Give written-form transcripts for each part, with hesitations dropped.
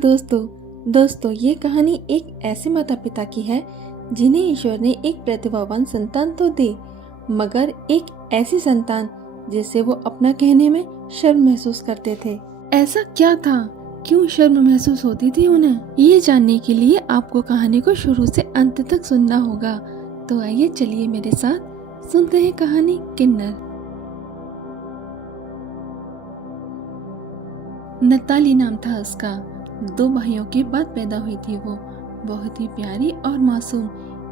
दोस्तों ये कहानी एक ऐसे माता पिता की है जिन्हें ईश्वर ने एक प्रतिभावान संतान तो दी, मगर एक ऐसी संतान जिसे वो अपना कहने में शर्म महसूस करते थे। ऐसा क्या था, क्यों शर्म महसूस होती थी उन्हें? ये जानने के लिए आपको कहानी को शुरू से अंत तक सुनना होगा। तो आइए चलिए मेरे साथ सुनते हैं कहानी किन्नर। नताली नाम था उसका। 2 भाइयों के बाद पैदा हुई थी वो। बहुत ही प्यारी और मासूम,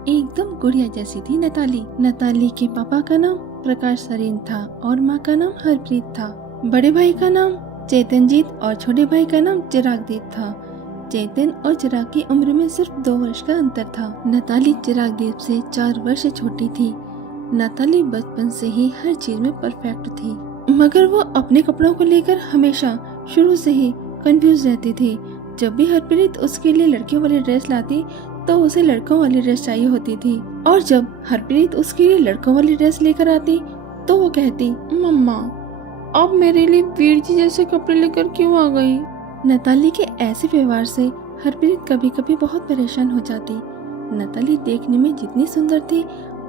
एकदम गुड़िया जैसी थी नताली। नताली के पापा का नाम प्रकाश सरीन था और माँ का नाम हरप्रीत था। बड़े भाई का नाम चेतनजीत और छोटे भाई का नाम चिरागदीप था। चेतन और चिराग की उम्र में सिर्फ 2 वर्ष का अंतर था। नताली चिरागदीप से 4 वर्ष छोटी थी। नताली बचपन से ही हर चीज में परफेक्ट थी, मगर वो अपने कपड़ों को लेकर हमेशा शुरू से ही कंफ्यूज रहती थी। जब भी हरप्रीत उसके लिए लड़कियों वाली ड्रेस लाती तो उसे लड़कों वाली ड्रेस चाहिए होती थी, और जब हरप्रीत उसके लिए लड़कों वाली ड्रेस लेकर आती तो वो कहती, मम्मा अब मेरे लिए वीर जी जैसे कपड़े लेकर क्यों आ गई? नताली के ऐसे व्यवहार से हरप्रीत कभी कभी बहुत परेशान हो जाती। नताली देखने में जितनी सुंदर थी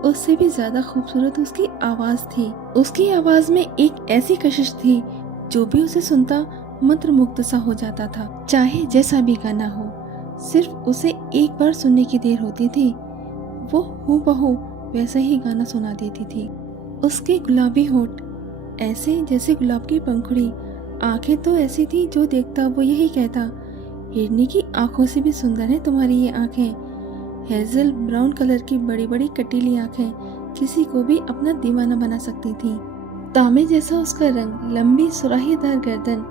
उससे भी ज्यादा खूबसूरत उसकी आवाज थी। उसकी आवाज में एक ऐसी कशिश थी जो भी उसे सुनता मंत्रमुग्ध सा हो जाता था। चाहे जैसा भी गाना हो, सिर्फ उसे एक बार सुनने की देर होती थी, वो हूबहू वैसा ही गाना सुना देती थी। उसके गुलाबी होठ ऐसे जैसे गुलाब की पंखुड़ी, आंखें तो ऐसी थी जो देखता वो यही कहता, हिरनी की आंखों से भी सुंदर है तुम्हारी ये आंखें। हेजल ब्राउन कलर की बड़ी बड़ी कटीली आंखें किसी को भी अपना दीवाना बना सकती थी। तांबे जैसा उसका रंग, लंबी सुराहीदार गर्दन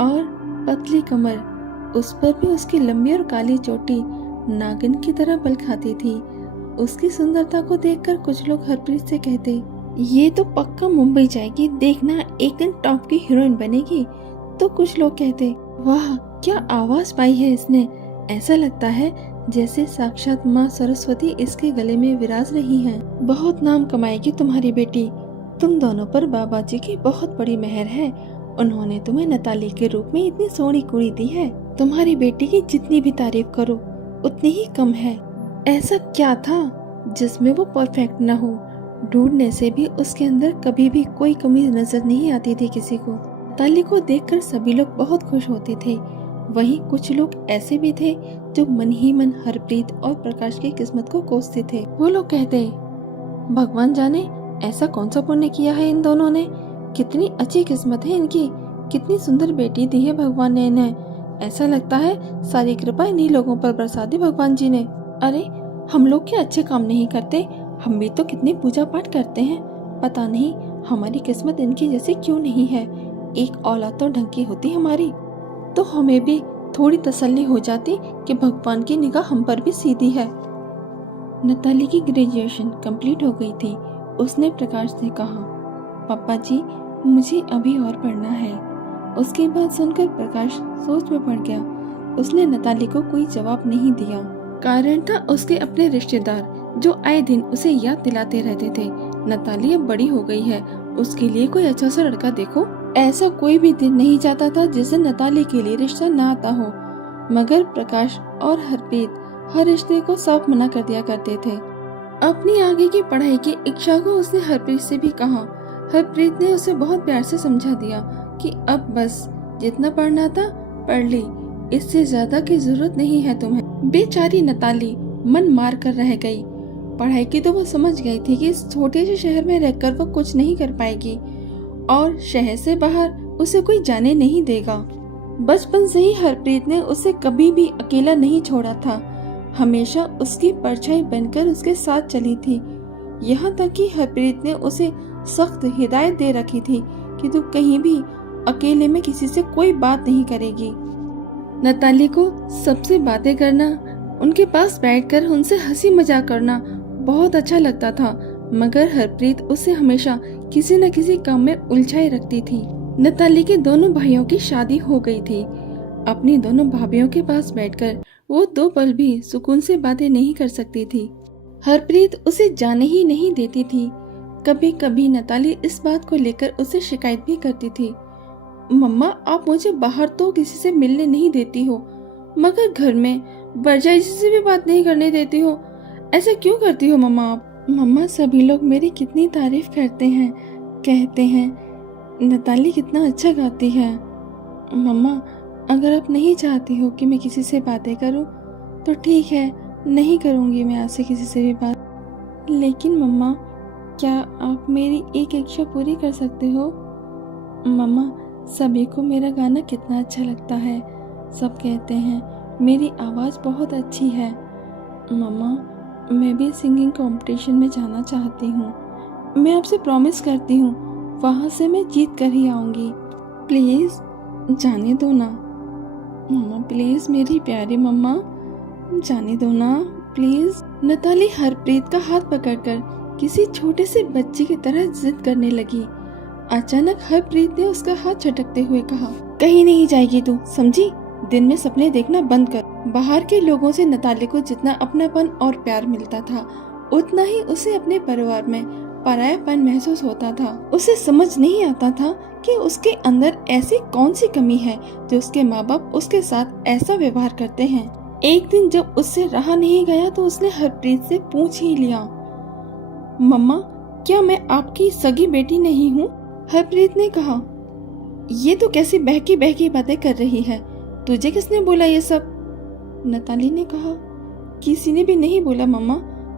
और पतली कमर, उस पर भी उसकी लंबी और काली चोटी नागिन की तरह बल खाती थी। उसकी सुंदरता को देखकर कुछ लोग हरप्रीत से कहते, ये तो पक्का मुंबई जाएगी, देखना एक दिन टॉप की हीरोइन बनेगी। तो कुछ लोग कहते, वाह क्या आवाज पाई है इसने, ऐसा लगता है जैसे साक्षात माँ सरस्वती इसके गले में विराज रही हैं। बहुत नाम कमाएगी तुम्हारी बेटी, तुम दोनों पर बाबा जी की बहुत बड़ी मेहर है, उन्होंने तुम्हें नताली के रूप में इतनी सोहनी कुड़ी दी है। तुम्हारी बेटी की जितनी भी तारीफ करो उतनी ही कम है। ऐसा क्या था जिसमें वो परफेक्ट न हो? ढूंढने से भी उसके अंदर कभी भी कोई कमी नजर नहीं आती थी किसी को। नताली को देखकर सभी लोग बहुत खुश होते थे। वहीं कुछ लोग ऐसे भी थे जो मन ही मन हरप्रीत और प्रकाश की किस्मत को कोसते थे। वो लोग कहते, भगवान जाने ऐसा कौन सा पुण्य किया है इन दोनों ने, कितनी अच्छी किस्मत है इनकी, कितनी सुंदर बेटी दी है भगवान ने इन्हें। ऐसा लगता है सारी कृपा इन्हीं लोगों पर बरसा दी भगवान जी ने। अरे हम लोग क्या अच्छे काम नहीं करते? हम भी तो कितनी पूजा पाठ करते हैं, पता नहीं हमारी किस्मत इनकी जैसी क्यों नहीं है। एक औलाद तो ढंग की होती हमारी तो हमें भी थोड़ी तसल्ली हो जाती कि भगवान की निगाह हम पर भी सीधी है। नताली की ग्रेजुएशन कंप्लीट हो गई थी। उसने प्रकाश से कहा, पापा जी मुझे अभी और पढ़ना है। उसकी बात सुनकर प्रकाश सोच में पड़ गया। उसने नताली को कोई जवाब नहीं दिया। कारण था उसके अपने रिश्तेदार जो आए दिन उसे याद दिलाते रहते थे, नताली अब बड़ी हो गई है, उसके लिए कोई अच्छा सा लड़का देखो। ऐसा कोई भी दिन नहीं जाता था जिसे नताली के लिए रिश्ता ना आता हो, मगर प्रकाश और हरप्रीत हर रिश्ते को साफ मना कर दिया करते थे। अपनी आगे की पढ़ाई की इच्छा को उसने हरप्रीत से भी कहा। हरप्रीत ने उसे बहुत प्यार से समझा दिया कि अब बस जितना पढ़ना था पढ़ ली, इससे ज्यादा की जरूरत नहीं है तुम्हें। बेचारी नताली मन मार कर रह गई। पढ़ाई की तो वो समझ गई थी कि इस छोटे से शहर में रहकर वो कुछ नहीं कर पाएगी और शहर से बाहर उसे कोई जाने नहीं देगा। बचपन से ही हरप्रीत ने उसे कभी भी अकेला नहीं छोड़ा था, हमेशा उसकी परछाई बनकर उसके साथ चली थी। यहाँ तक कि हरप्रीत ने उसे सख्त हिदायत दे रखी थी कि तू कहीं भी अकेले में किसी से कोई बात नहीं करेगी। नताली को सबसे बातें करना, उनके पास बैठकर उनसे हंसी मजाक करना बहुत अच्छा लगता था, मगर हरप्रीत उसे हमेशा किसी न किसी काम में उलझाए रखती थी। नताली के दोनों भाइयों की शादी हो गई थी। अपनी दोनों भाभियों के पास बैठकर वो 2 पल भी सुकून से बातें नहीं कर सकती थी। हरप्रीत उसे जाने ही नहीं देती थी। कभी कभी नताली इस बात को लेकर उसे शिकायत भी करती थी, मम्मा आप मुझे बाहर तो किसी से मिलने नहीं देती हो, मगर घर में बरजाई से भी बात नहीं करने देती हो। ऐसा क्यों करती हो मम्मा आप? मम्मा, सभी लोग मेरी कितनी तारीफ करते हैं, कहते हैं नताली कितना अच्छा गाती है। मम्मा, अगर आप नहीं चाहती हो कि मैं किसी से बातें करूं तो ठीक है, नहीं करूंगी मैं आज से किसी से भी बात। लेकिन मम्मा, क्या आप मेरी एक इच्छा पूरी कर सकते हो? मम्मा, सभी को मेरा गाना कितना अच्छा लगता है। सब कहते हैं मेरी आवाज़ बहुत अच्छी है। मम्मा, मैं भी सिंगिंग कंपटीशन में जाना चाहती हूँ। मैं आपसे प्रॉमिस करती हूँ वहाँ से मैं जीत कर ही आऊँगी। प्लीज़ जाने दो ना मम्मा, प्लीज़ मेरी प्यारी मम्मा, जाने दो ना प्लीज़। नताली हरप्रीत का हाथ पकड़कर किसी छोटे से बच्ची की तरह जिद करने लगी। अचानक हरप्रीत ने उसका हाथ झटकते हुए कहा, कहीं नहीं जाएगी तू, समझी? दिन में सपने देखना बंद कर। बाहर के लोगों से नताली को जितना अपनापन और प्यार मिलता था, उतना ही उसे अपने परिवार में परायापन महसूस होता था। उसे समझ नहीं आता था कि उसके अंदर ऐसी कौन सी कमी है जो उसके माँ बाप उसके साथ ऐसा व्यवहार करते हैं। एक दिन जब उससे रहा नहीं गया तो उसने हरप्रीत से पूछ ही लिया, मम्मा, क्या मैं आपकी सगी बेटी नहीं हूँ? हरप्रीत ने कहा, ये तो कैसी बहकी बहकी बातें कर रही है, तुझे किसने बोला ये सब? नताली ने कहा, किसी ने भी नहीं बोला मम्मा,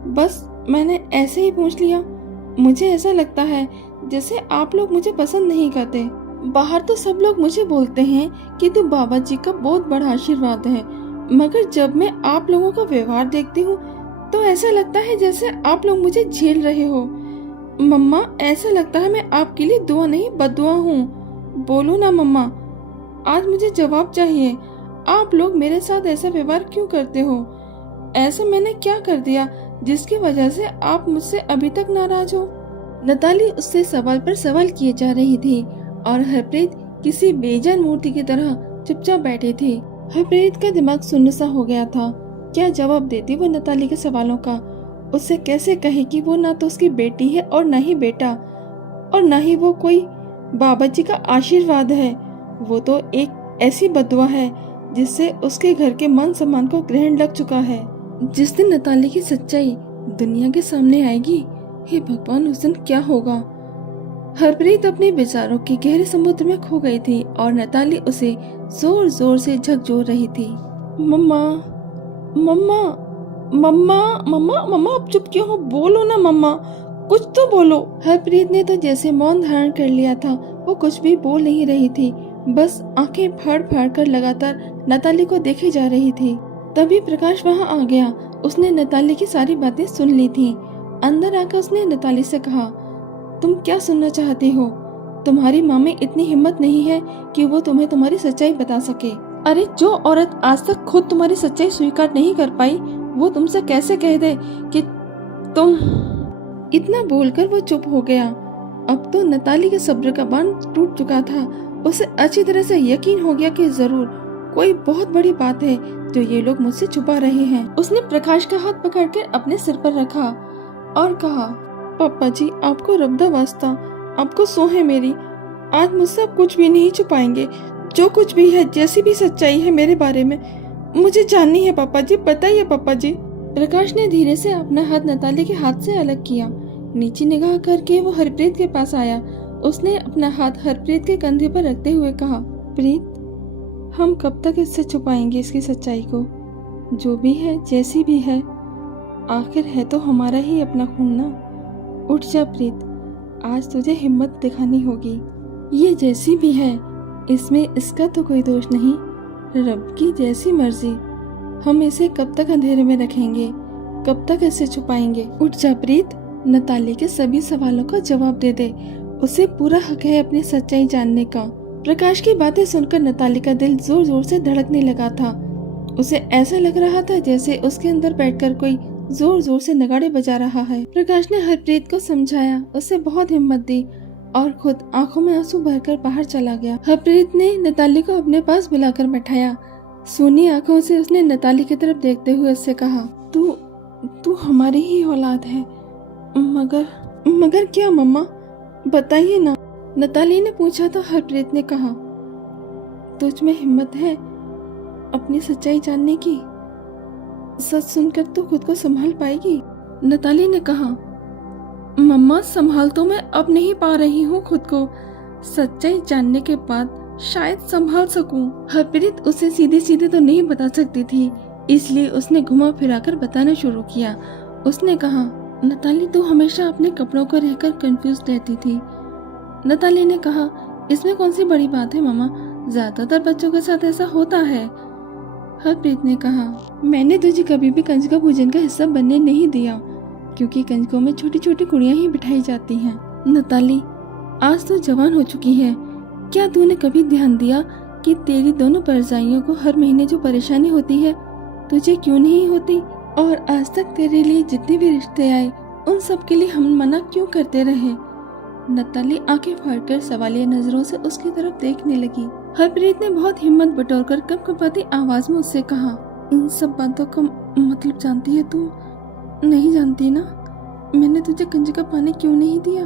बस मैंने ऐसे ही पूछ लिया। मुझे ऐसा लगता है जैसे आप लोग मुझे पसंद नहीं करते। बाहर तो सब लोग मुझे बोलते हैं कि तू बाबा जी का बहुत बड़ा आशीर्वाद है, मगर जब मैं आप लोगों का व्यवहार देखती हूँ तो ऐसा लगता है जैसे आप लोग मुझे झेल रहे हो। मम्मा, ऐसा लगता है मैं आपके लिए दुआ नहीं बद्दुआ हूँ। बोलो ना मम्मा, आज मुझे जवाब चाहिए। आप लोग मेरे साथ ऐसा व्यवहार क्यों करते हो? ऐसा मैंने क्या कर दिया जिसकी वजह से आप मुझसे अभी तक नाराज हो? नताली उससे सवाल पर सवाल किए जा रही थी और हरप्रीत किसी बेजान मूर्ति की तरह चुपचाप बैठी थी। हरप्रीत का दिमाग सुन्न सा हो गया था। क्या जवाब देती वो नताली के सवालों का? उससे कैसे कहे कि वो ना तो उसकी बेटी है और ना ही बेटा, और ना ही वो कोई बाबा जी का आशीर्वाद है। वो तो एक ऐसी बदुआ है जिससे उसके घर के मान सम्मान को ग्रहण लग चुका है। जिस दिन नताली की सच्चाई दुनिया के सामने आएगी, हे भगवान, उस दिन क्या होगा? हरप्रीत अपने विचारों के गहरे समुद्र में खो गई थी और नताली उसे जोर जोर से झकझोर रही थी। मम्मा, मम्मा, मम्मा, मम्मा, मम्मा, आप चुप क्यों हो? बोलो ना मम्मा, कुछ तो बोलो। हरप्रीत ने तो जैसे मौन धारण कर लिया था। वो कुछ भी बोल नहीं रही थी, बस आंखें फाड़ फाड़ कर लगातार नताली को देखे जा रही थी। तभी प्रकाश वहां आ गया। उसने नताली की सारी बातें सुन ली थी। अंदर आकर उसने नताली से कहा, तुम क्या सुनना चाहती हो? तुम्हारी माँ में इतनी हिम्मत नहीं है कि वो तुम्हें तुम्हारी सच्चाई बता सके। अरे, जो औरत आज तक खुद तुम्हारी सच्चाई स्वीकार नहीं कर पाई, वो तुमसे कैसे कह दे कि तुम। इतना बोलकर वो चुप हो गया। अब तो नताली के सब्र का बांध टूट चुका था। उसे अच्छी तरह से यकीन हो गया कि जरूर कोई बहुत बड़ी बात है जो ये लोग मुझसे छुपा रहे हैं। उसने प्रकाश का हाथ पकड़कर अपने सिर पर रखा और कहा, पापा जी, आपको रब्दा वास्ता, आपको सौं है मेरी, आज मुझसे आप कुछ भी नहीं छुपाएंगे। जो कुछ भी है, जैसी भी सच्चाई है मेरे बारे में, मुझे जाननी है पापा जी, बताइए पापा जी। प्रकाश ने धीरे से अपना हाथ नताली के हाथ से अलग किया। नीचे निगाह करके वो हरप्रीत के पास आया। उसने अपना हाथ हरप्रीत के कंधे पर रखते हुए कहा, प्रीत, हम कब तक इससे छुपाएंगे इसकी सच्चाई को? जो भी है, जैसी भी है, आखिर है तो हमारा ही अपना खून ना। उठ जा प्रीत, आज तुझे हिम्मत दिखानी होगी। ये जैसी भी है, इसमें इसका तो कोई दोष नहीं, रब की जैसी मर्जी। हम इसे कब तक अंधेरे में रखेंगे, कब तक इसे छुपाएंगे? उठ जा प्रीत, नताली के सभी सवालों का जवाब दे दे। उसे पूरा हक है अपनी सच्चाई जानने का। प्रकाश की बातें सुनकर नताली का दिल जोर जोर से धड़कने लगा था। उसे ऐसा लग रहा था जैसे उसके अंदर बैठकर कोई जोर जोर से नगाड़े बजा रहा है। प्रकाश ने हरप्रीत को समझाया, उसे बहुत हिम्मत दी और खुद आंखों में आंसू भरकर बाहर चला गया। हरप्रीत ने नताली को अपने पास बुलाकर बैठाया। सूनी आंखों से उसने नताली की तरफ देखते हुए उससे कहा, तू हमारी ही औलाद है, मगर क्या मम्मा, बताइए ना। नताली ने पूछा तो हरप्रीत ने कहा, तुझ में हिम्मत है अपनी सच्चाई जानने की। सच सुनकर तो खुद को संभाल पाएगी। नताली ने कहा, मम्मा संभाल तो मैं अब नहीं पा रही हूँ खुद को, सच्चाई जानने के बाद शायद संभाल सकूं। हरप्रीत उसे सीधे सीधे तो नहीं बता सकती थी, इसलिए उसने घुमा फिराकर बताना शुरू किया। उसने कहा, नताली तू हमेशा अपने कपड़ों को रहकर कंफ्यूज रहती थी। नताली ने कहा, इसमें कौन सी बड़ी बात है मामा, ज्यादातर बच्चों के साथ ऐसा होता है। हरप्रीत ने कहा, मैंने तुझे कभी भी कंजका पूजन का हिस्सा बनने नहीं दिया, क्योंकि कंजकों में छोटी छोटी कुड़ियां ही बिठाई जाती हैं। नताली, आज तू जवान हो चुकी है, क्या तूने कभी ध्यान दिया कि तेरी दोनों परजाइयों को हर महीने जो परेशानी होती है तुझे क्यों नहीं होती? और आज तक तेरे लिए जितने भी रिश्ते आए उन सब के लिए हम मना क्यों करते रहे? नताली आंखें फाड़कर सवालिया नजरों से उसकी तरफ देखने लगी। हरप्रीत ने बहुत हिम्मत बटोरकर कंपकंपाती आवाज में उससे कहा, इन सब बातों का मतलब जानती है तू? नहीं जानती ना? मैंने तुझे कंजका पानी क्यों नहीं दिया?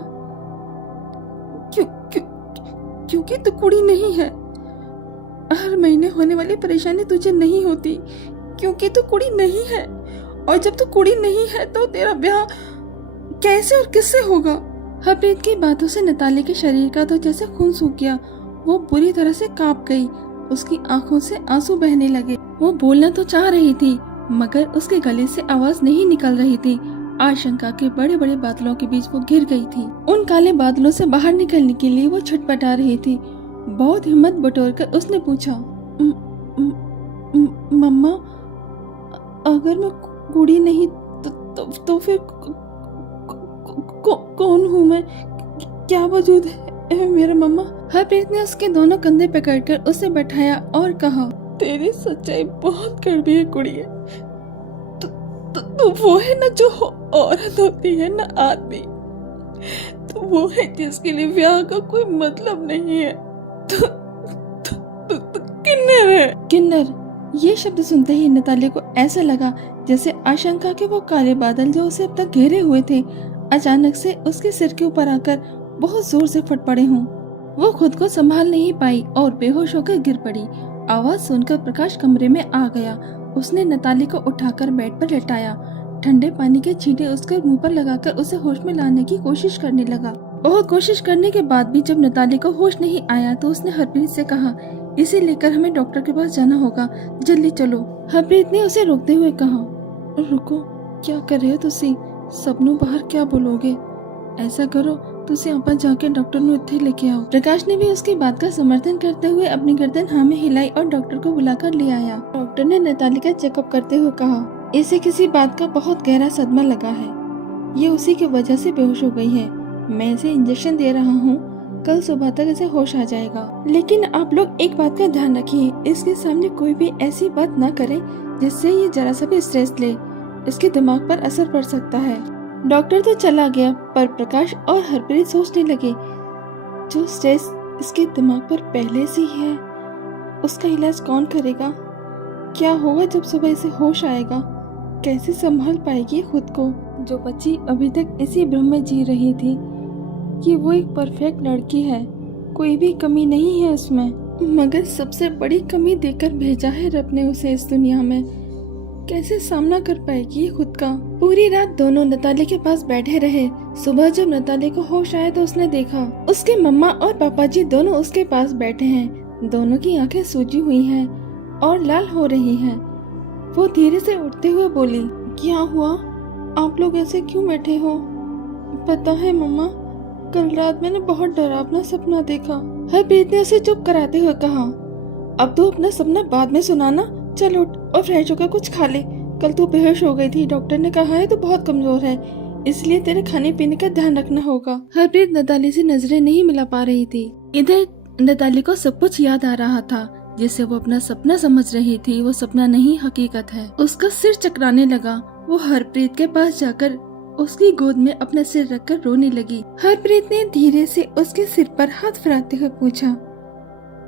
क्यों क्यों क्योंकि तू कुड़ी नहीं है। हर महीने होने वाली परेशानी तुझे नहीं होती क्योंकि तू कुड़ी नहीं है, और जब तू कुड़ी नहीं है तो तेरा ब्याह कैसे और किससे होगा? हरप्रीत की बातों से नताली के शरीर का तो जैसे खून सूख गया। वो बुरी तरह से कांप गई, उसकी आंखों से आंसू बहने लगे। वो बोलना तो चाह रही थी मगर उसके गले से आवाज नहीं निकल रही थी। आशंका के बड़े बड़े बादलों के बीच वो गिर गई थी। उन काले बादलों से बाहर निकलने के लिए वो छटपटा रही थी। बहुत हिम्मत बटोरकर उसने पूछा, मम्मा अगर मैं कुड़ी नहीं तो फिर कौन हूँ मैं? क्या वजूद है मेरा मम्मा? हरप्रीत ने उसके दोनों कंधे पकड़कर उसे बैठाया और कहा, तेरी सच्चाई बहुत कड़वी है कुड़िए। तो वो है ना जो औरत होती है ना आदमी, तो वो है जिसके लिए ब्याह का कोई मतलब नहीं है। तो किन्नर है। किन्नर, ये शब्द सुनते ही नताली को ऐसा लगा जैसे आशंका के वो काले बादल जो उसे अब तक घेरे हुए थे अचानक से उसके सिर के ऊपर आकर बहुत जोर से फट पड़े हों। वो खुद को संभाल नहीं पाई और बेहोश होकर गिर पड़ी। आवाज सुनकर प्रकाश कमरे में आ गया। उसने नताली को उठाकर बेड पर लेटाया। ठंडे पानी के छींटे उसके मुंह पर लगाकर उसे होश में लाने की कोशिश करने लगा। बहुत कोशिश करने के बाद भी जब नताली को होश नहीं आया तो उसने हरप्रीत से कहा, इसे लेकर हमें डॉक्टर के पास जाना होगा, जल्दी चलो। हरप्रीत ने उसे रोकते हुए कहा, रुको, क्या कर रहे हो तुसी? सबनों बाहर क्या बोलोगे? ऐसा करो तुसी आप जाके डॉक्टर ਨੂੰ ਇੱਥੇ लेके आओ। प्रकाश ने भी उसकी बात का समर्थन करते हुए अपनी गर्दन हाँ में हिलाई और डॉक्टर को बुलाकर ले आया। डॉक्टर ने नताली का चेकअप करते हुए कहा, इसे किसी बात का बहुत गहरा सदमा लगा है, ये उसी की वजह से बेहोश हो गई है। मैं इसे इंजेक्शन दे रहा हूँ, कल सुबह तक इसे होश आ जाएगा। लेकिन आप लोग एक बात का ध्यान रखिए, इसके सामने कोई भी ऐसी बात न करें जिससे ये जरा सा भी स्ट्रेस ले, इसके दिमाग पर असर पड़ सकता है। डॉक्टर तो चला गया पर प्रकाश और हरप्रीत सोचने लगे, जो स्ट्रेस इसके दिमाग पर पहले से ही है उसका इलाज कौन करेगा? क्या होगा जब सुबह इसे होश आएगा? कैसे संभाल पाएगी खुद को? जो बच्ची अभी तक इसी भ्रम में जी रही थी कि वो एक परफेक्ट लड़की है, कोई भी कमी नहीं है उसमें, मगर सबसे बड़ी कमी देकर भेजा है रब ने उसे इस दुनिया में। कैसे सामना कर पाएगी खुद का? पूरी रात दोनों नताली के पास बैठे रहे। सुबह जब नताली को होश आया तो उसने देखा उसके मम्मा और पापा जी दोनों उसके पास बैठे हैं। दोनों की आंखें सूजी हुई हैं और लाल हो रही हैं। वो धीरे से उठते हुए बोली, क्या हुआ? आप लोग ऐसे क्यों बैठे हो? पता है मम्मा, कल रात मैंने बहुत डरावना सपना देखा। हरप्रीत ने उसे चुप कराते हुए कहा, अब तो अपना सपना बाद में सुनाना, चल उठ और फ्रेश होकर कुछ खा ले। कल तू बेहोश हो गई थी, डॉक्टर ने कहा है तू बहुत कमजोर है, इसलिए तेरे खाने पीने का ध्यान रखना होगा। हरप्रीत नताली से नजरें नहीं मिला पा रही थी। इधर नताली को सब कुछ याद आ रहा था जिसे वो अपना सपना समझ रही थी, वो सपना नहीं हकीकत है। उसका सिर चकराने लगा। वो हरप्रीत के पास जाकर उसकी गोद में अपना सिर रखकर रोने लगी। हरप्रीत ने धीरे से उसके सिर पर हाथ फिराते हुए पूछा,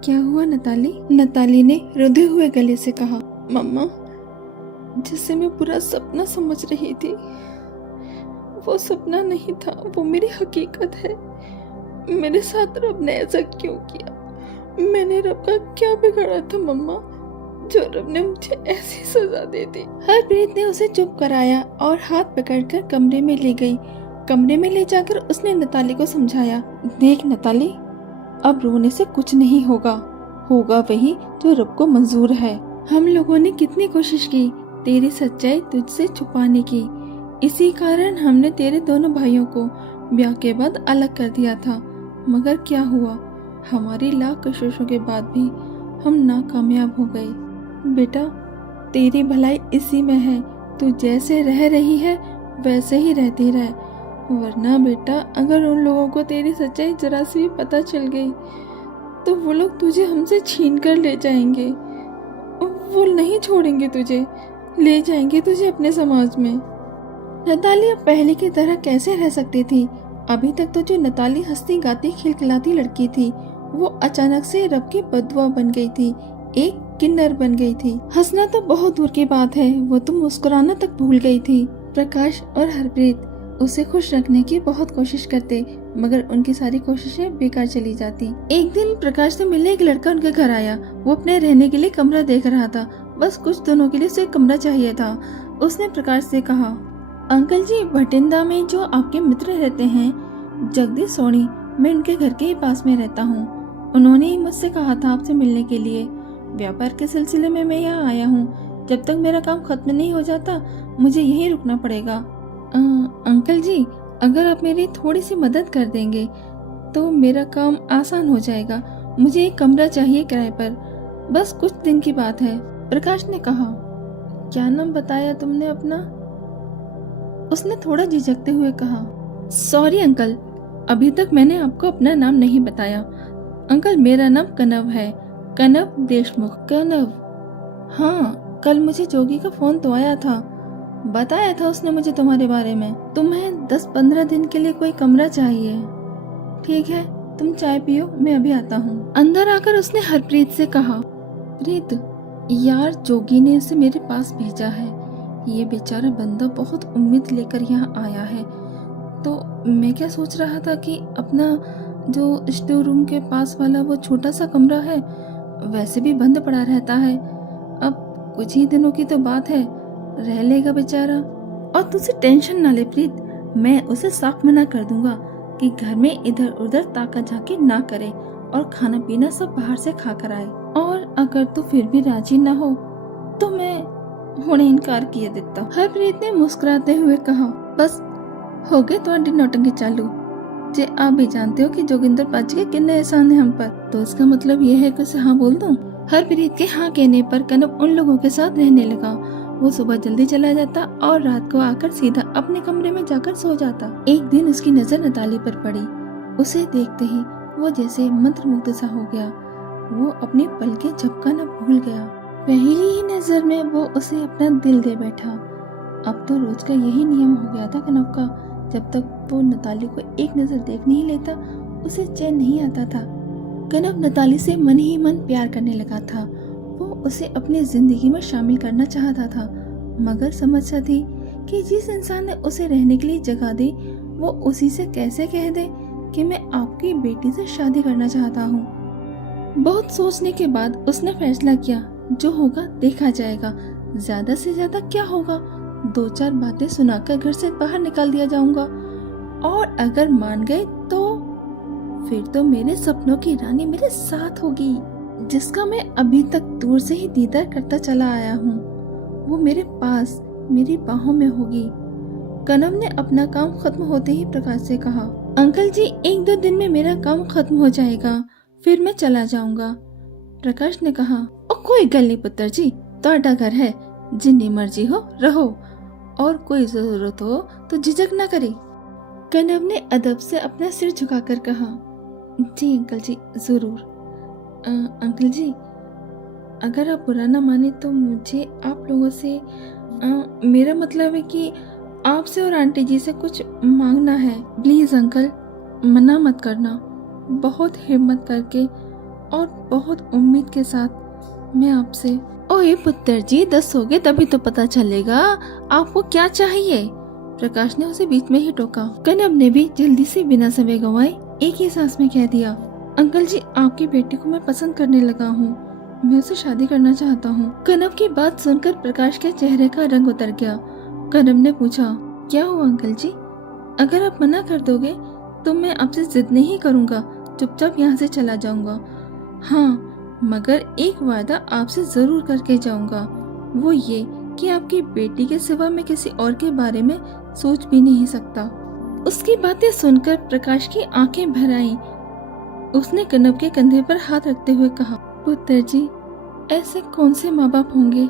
क्या हुआ नताली? नताली ने रुधे हुए गले से कहा, मम्मा, जिसे मैं पूरा सपना समझ रही थी वो सपना नहीं था, वो मेरी हकीकत है। मेरे साथ रब ने ऐसा क्यों किया? मैंने रब का क्या बिगाड़ा था मम्मा? जो रब ने मुझे ऐसी सजा दे दी। हरप्रीत ने उसे चुप कराया और हाथ पकड़कर कमरे में ले गई। कमरे में ले जाकर उसने नताली को समझाया, देख नताली, अब रोने से कुछ नहीं होगा, होगा वही जो रब को मंजूर है। हम लोगों ने कितनी कोशिश की तेरी सच्चाई तुझसे छुपाने की, इसी कारण हमने तेरे दोनों भाइयों को ब्याह के बाद अलग कर दिया था। मगर क्या हुआ, हमारी लाख कोशिशों के बाद भी हम नाकामयाब हो गए। बेटा, तेरी भलाई इसी में है, तू जैसे रह रही है वैसे ही रहती रह, वरना बेटा अगर उन लोगों को तेरी सच्चाई जरा सी भी पता चल गई तो वो लोग तुझे हमसे छीन कर ले जाएंगे। वो नहीं छोड़ेंगे तुझे, ले जाएंगे तुझे अपने समाज में। नताली अब पहले की तरह कैसे रह सकती थी? अभी तक तो जो नताली हंसती गाती खिलखिलाती लड़की थी, वो अचानक से रब की बददुआ बन गई थी, एक किन्नर बन गई थी। हंसना तो बहुत दूर की बात है, वो तो मुस्कुराना तक भूल गई थी। प्रकाश और हरप्रीत उसे खुश रखने की बहुत कोशिश करते, मगर उनकी सारी कोशिशें बेकार चली जाती। एक दिन प्रकाश से मिलने एक लड़का उनके घर आया। वो अपने रहने के लिए कमरा देख रहा था, बस कुछ दिनों के लिए उसे कमरा चाहिए था। उसने प्रकाश से कहा, अंकल जी, भटिंडा में जो आपके मित्र रहते हैं जगदीश सोनी, मैं उनके घर के ही पास में रहता हूँ। उन्होंने ही मुझसे कहा था आपसे मिलने के लिए। व्यापार के सिलसिले में मैं यहाँ आया हूँ। जब तक मेरा काम खत्म नहीं हो जाता मुझे यहीं रुकना पड़ेगा। अंकल जी, अगर आप मेरी थोड़ी सी मदद कर देंगे तो मेरा काम आसान हो जाएगा। मुझे एक कमरा चाहिए किराए पर, बस कुछ दिन की बात है। प्रकाश ने कहा, क्या नाम बताया तुमने अपना? उसने थोड़ा झिझकते हुए कहा, सॉरी अंकल, अभी तक मैंने आपको अपना नाम नहीं बताया। अंकल, मेरा नाम कनव है, कनव देशमुख। कनव? हाँ, कल मुझे जोगी का फोन तो आया था, बताया था उसने मुझे तुम्हारे बारे में। तुम्हें 10-15 दिन के लिए कोई कमरा चाहिए। ठीक है, तुम चाय पियो, मैं अभी आता हूँ। अंदर आकर उसने हरप्रीत से कहा, प्रीत यार, जोगी ने उसे मेरे पास भेजा है। ये बेचारा बंदा बहुत उम्मीद लेकर यहाँ आया है, तो मैं क्या सोच रहा था कि अपना जो स्टोर रूम के पास वाला वो छोटा सा कमरा है वैसे भी बंद पड़ा रहता है, अब कुछ ही दिनों की तो बात है, रह लेगा बेचारा। और तुझे टेंशन ना ले प्रीत, मैं उसे साफ मना कर दूंगा कि घर में इधर उधर ताका झाकी ना करे और खाना पीना सब बाहर से खा कर आए। और अगर तू फिर भी राजी ना हो तो मैं हुणे इनकार किए देता। हरप्रीत ने मुस्कुराते हुए कहा, बस हो गए तुम्हारी नौटंकी चालू। जे आप भी जानते हो कि जोगिंदर पाजी के कितने एहसान है हम पर, तो इसका मतलब ये है कि उसे हाँ बोल दूं। हरप्रीत के हाँ कहने पर कनव उन लोगों के साथ रहने लगा। वो सुबह जल्दी चला जाता और रात को आकर सीधा अपने कमरे में जाकर सो जाता। एक दिन उसकी नजर नताली पर पड़ी। उसे देखते ही वो जैसे मंत्रमुग्ध सा हो गया। वो अपने पलकें झपकाना भूल गया। पहली ही नजर में वो उसे अपना दिल दे बैठा। अब तो रोज का यही नियम हो गया था कनव का। जब तक वो नताली को एक नजर देख नहीं लेता उसे चैन नहीं आता था। कनव नताली से मन ही मन प्यार करने लगा था। वो उसे अपनी जिंदगी में शामिल करना चाहता था, मगर समझता थी कि जिस इंसान ने उसे रहने के लिए जगह दी वो उसी से कैसे कह दे कि मैं आपकी बेटी से शादी करना चाहता हूँ। बहुत सोचने के बाद उसने फैसला किया, जो होगा देखा जाएगा। ज्यादा से ज्यादा क्या होगा, 2-4 बातें सुनाकर घर से बाहर निकाल दिया जाऊंगा, और अगर मान गए तो फिर तो मेरे सपनों की रानी मेरे साथ होगी, जिसका मैं अभी तक दूर से ही दीदार करता चला आया हूँ। वो मेरे पास मेरी बाहों में होगी। कनव ने अपना काम खत्म होते ही प्रकाश से कहा, अंकल जी 1-2 दिन में मेरा काम खत्म हो जाएगा, फिर मैं चला जाऊंगा। प्रकाश ने कहा, ओ कोई गल नहीं पुत्र जी, ਤੁਹਾਡਾ घर है, जिन्नी मर्जी हो रहो, और कोई जरूरत हो तो झिझक ना करे। कनव ने अदब से अपना सिर झुकाकर कहा, जी अंकल जी जरूर। अंकल जी, अगर आप बुरा ना माने तो मुझे आप लोगों से मेरा मतलब है कि आपसे और आंटी जी से कुछ मांगना है। प्लीज अंकल, मना मत करना। बहुत हिम्मत करके और बहुत उम्मीद के साथ मैं आपसे। ओए पुत्र जी, दसोगे तभी तो पता चलेगा आपको क्या चाहिए। प्रकाश ने उसे बीच में ही टोका। कनव ने भी जल्दी से बिना समय गंवाए एक ही सांस में कह दिया, अंकल जी आपकी बेटी को मैं पसंद करने लगा हूँ। मैं उससे शादी करना चाहता हूँ। कनव की बात सुनकर प्रकाश के चेहरे का रंग उतर गया। कनव ने पूछा, क्या हुआ अंकल जी? अगर आप मना कर दोगे तो मैं आपसे जिद नहीं करूँगा, चुपचाप यहाँ से चला जाऊँगा। हाँ, मगर एक वादा आपसे जरूर करके जाऊँगा, वो ये कि आपकी बेटी के सिवा मैं किसी और के बारे में सोच भी नहीं सकता। उसकी बातें सुनकर प्रकाश की आंखें भर आईं। उसने कनव के कंधे पर हाथ रखते हुए कहा, पुत्र जी, ऐसे कौन से माँ बाप होंगे